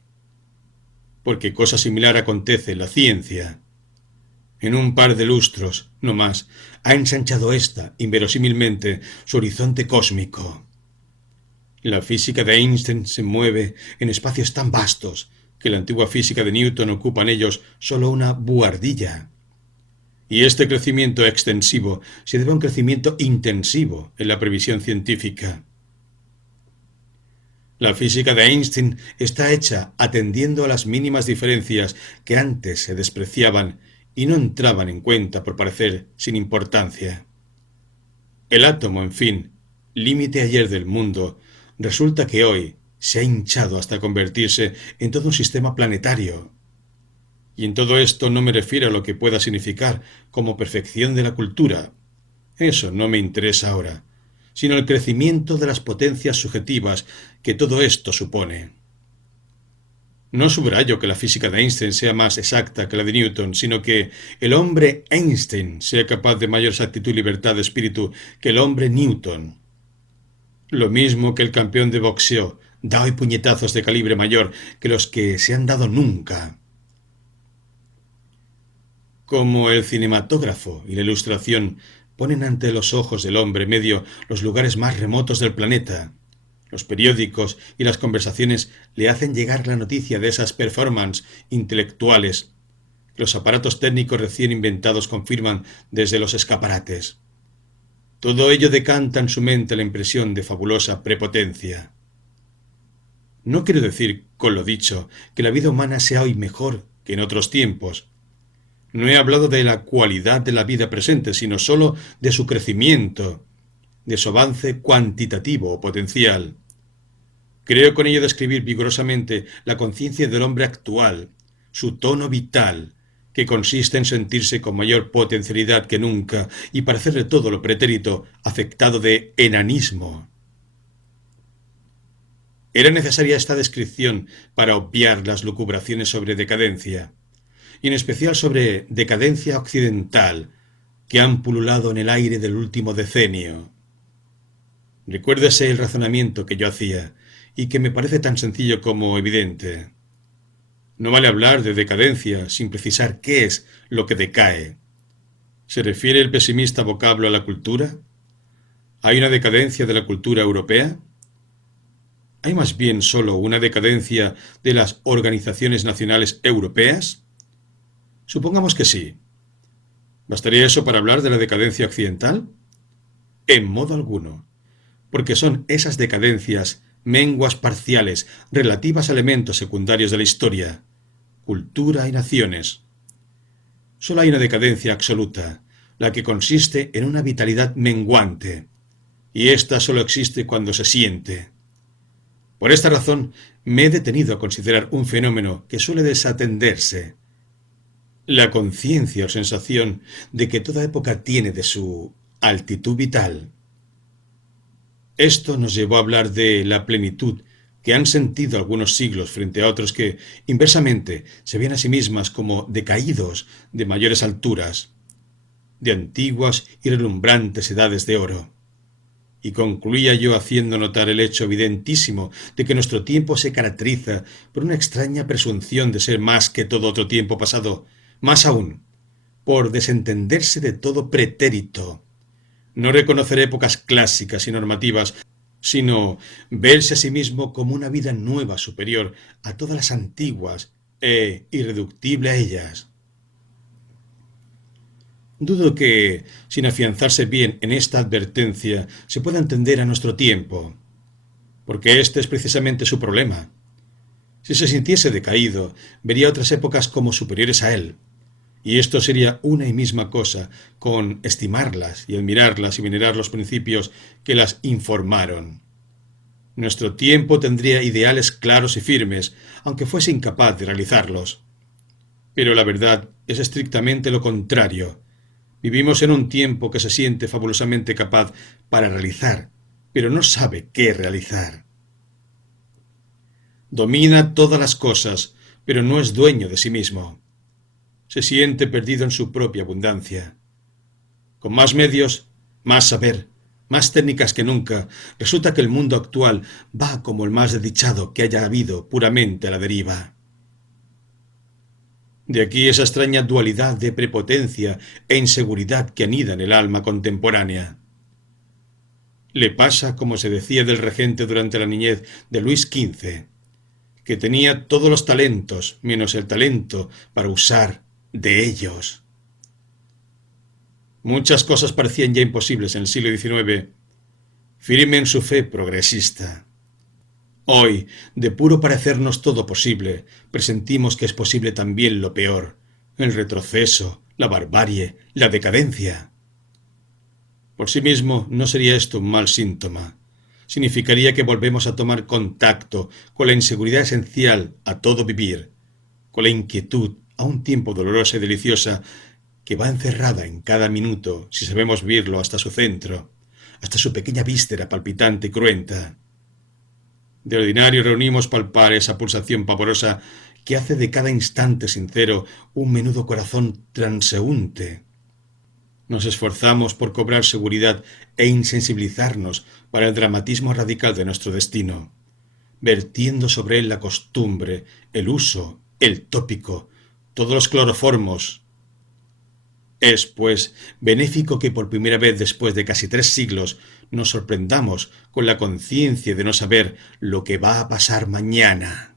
Porque cosa similar acontece en la ciencia. En un par de lustros, no más, ha ensanchado ésta, inverosímilmente, su horizonte cósmico. La física de Einstein se mueve en espacios tan vastos que la antigua física de Newton ocupa en ellos solo una buhardilla. Y este crecimiento extensivo se debe a un crecimiento intensivo en la previsión científica. La física de Einstein está hecha atendiendo a las mínimas diferencias que antes se despreciaban y no entraban en cuenta por parecer sin importancia. El átomo, en fin, límite ayer del mundo, resulta que hoy se ha hinchado hasta convertirse en todo un sistema planetario. Y en todo esto no me refiero a lo que pueda significar como perfección de la cultura. Eso no me interesa ahora, sino el crecimiento de las potencias subjetivas que todo esto supone. No subrayo que la física de Einstein sea más exacta que la de Newton, sino que el hombre Einstein sea capaz de mayor exactitud y libertad de espíritu que el hombre Newton. Lo mismo que el campeón de boxeo da hoy puñetazos de calibre mayor que los que se han dado nunca. Como el cinematógrafo y la ilustración ponen ante los ojos del hombre medio los lugares más remotos del planeta, los periódicos y las conversaciones le hacen llegar la noticia de esas performances intelectuales que los aparatos técnicos recién inventados confirman desde los escaparates. Todo ello decanta en su mente la impresión de fabulosa prepotencia. No quiero decir, con lo dicho, que la vida humana sea hoy mejor que en otros tiempos. No he hablado de la cualidad de la vida presente, sino sólo de su crecimiento, de su avance cuantitativo o potencial. Creo con ello describir vigorosamente la conciencia del hombre actual, su tono vital, que consiste en sentirse con mayor potencialidad que nunca y parecerle todo lo pretérito afectado de enanismo. Era necesaria esta descripción para obviar las lucubraciones sobre decadencia, y en especial sobre decadencia occidental, que han pululado en el aire del último decenio. Recuérdese el razonamiento que yo hacía, y que me parece tan sencillo como evidente. No vale hablar de decadencia sin precisar qué es lo que decae. ¿Se refiere el pesimista vocablo a la cultura? ¿Hay una decadencia de la cultura europea? ¿Hay más bien solo una decadencia de las organizaciones nacionales europeas? Supongamos que sí. ¿Bastaría eso para hablar de la decadencia occidental? En modo alguno, porque son esas decadencias menguas parciales relativas a elementos secundarios de la historia, cultura y naciones. Solo hay una decadencia absoluta, la que consiste en una vitalidad menguante, y ésta solo existe cuando se siente. Por esta razón me he detenido a considerar un fenómeno que suele desatenderse: la conciencia o sensación de que toda época tiene de su altitud vital. Esto nos llevó a hablar de la plenitud que han sentido algunos siglos frente a otros que, inversamente, se ven a sí mismas como decaídos de mayores alturas, de antiguas y relumbrantes edades de oro. Y concluía yo haciendo notar el hecho evidentísimo de que nuestro tiempo se caracteriza por una extraña presunción de ser más que todo otro tiempo pasado, más aún, por desentenderse de todo pretérito, no reconocer épocas clásicas y normativas, sino verse a sí mismo como una vida nueva superior a todas las antiguas e irreductible a ellas. Dudo que, sin afianzarse bien en esta advertencia, se pueda entender a nuestro tiempo, porque este es precisamente su problema. Si se sintiese decaído, vería otras épocas como superiores a él, y esto sería una y misma cosa con estimarlas y admirarlas y venerar los principios que las informaron. Nuestro tiempo tendría ideales claros y firmes, aunque fuese incapaz de realizarlos. Pero la verdad es estrictamente lo contrario. Vivimos en un tiempo que se siente fabulosamente capaz para realizar, pero no sabe qué realizar. Domina todas las cosas, pero no es dueño de sí mismo. Se siente perdido en su propia abundancia. Con más medios, más saber, más técnicas que nunca, resulta que el mundo actual va como el más desdichado que haya habido puramente a la deriva. De aquí esa extraña dualidad de prepotencia e inseguridad que anida en el alma contemporánea. Le pasa como se decía del regente durante la niñez de Luis XV, que tenía todos los talentos menos el talento para usar de ellos. Muchas cosas parecían ya imposibles en el siglo XIX, firme en su fe progresista. Hoy, de puro parecernos todo posible, presentimos que es posible también lo peor, el retroceso, la barbarie, la decadencia. Por sí mismo no sería esto un mal síntoma. Significaría que volvemos a tomar contacto con la inseguridad esencial a todo vivir, con la inquietud, a un tiempo dolorosa y deliciosa, que va encerrada en cada minuto si sabemos vivirlo hasta su centro, hasta su pequeña víscera palpitante y cruenta. De ordinario reunimos palpar esa pulsación pavorosa que hace de cada instante sincero un menudo corazón transeúnte. Nos esforzamos por cobrar seguridad e insensibilizarnos para el dramatismo radical de nuestro destino, vertiendo sobre él la costumbre, el uso, el tópico, todos los cloroformos. Es, pues, benéfico que por primera vez después de casi 3 siglos nos sorprendamos con la conciencia de no saber lo que va a pasar mañana.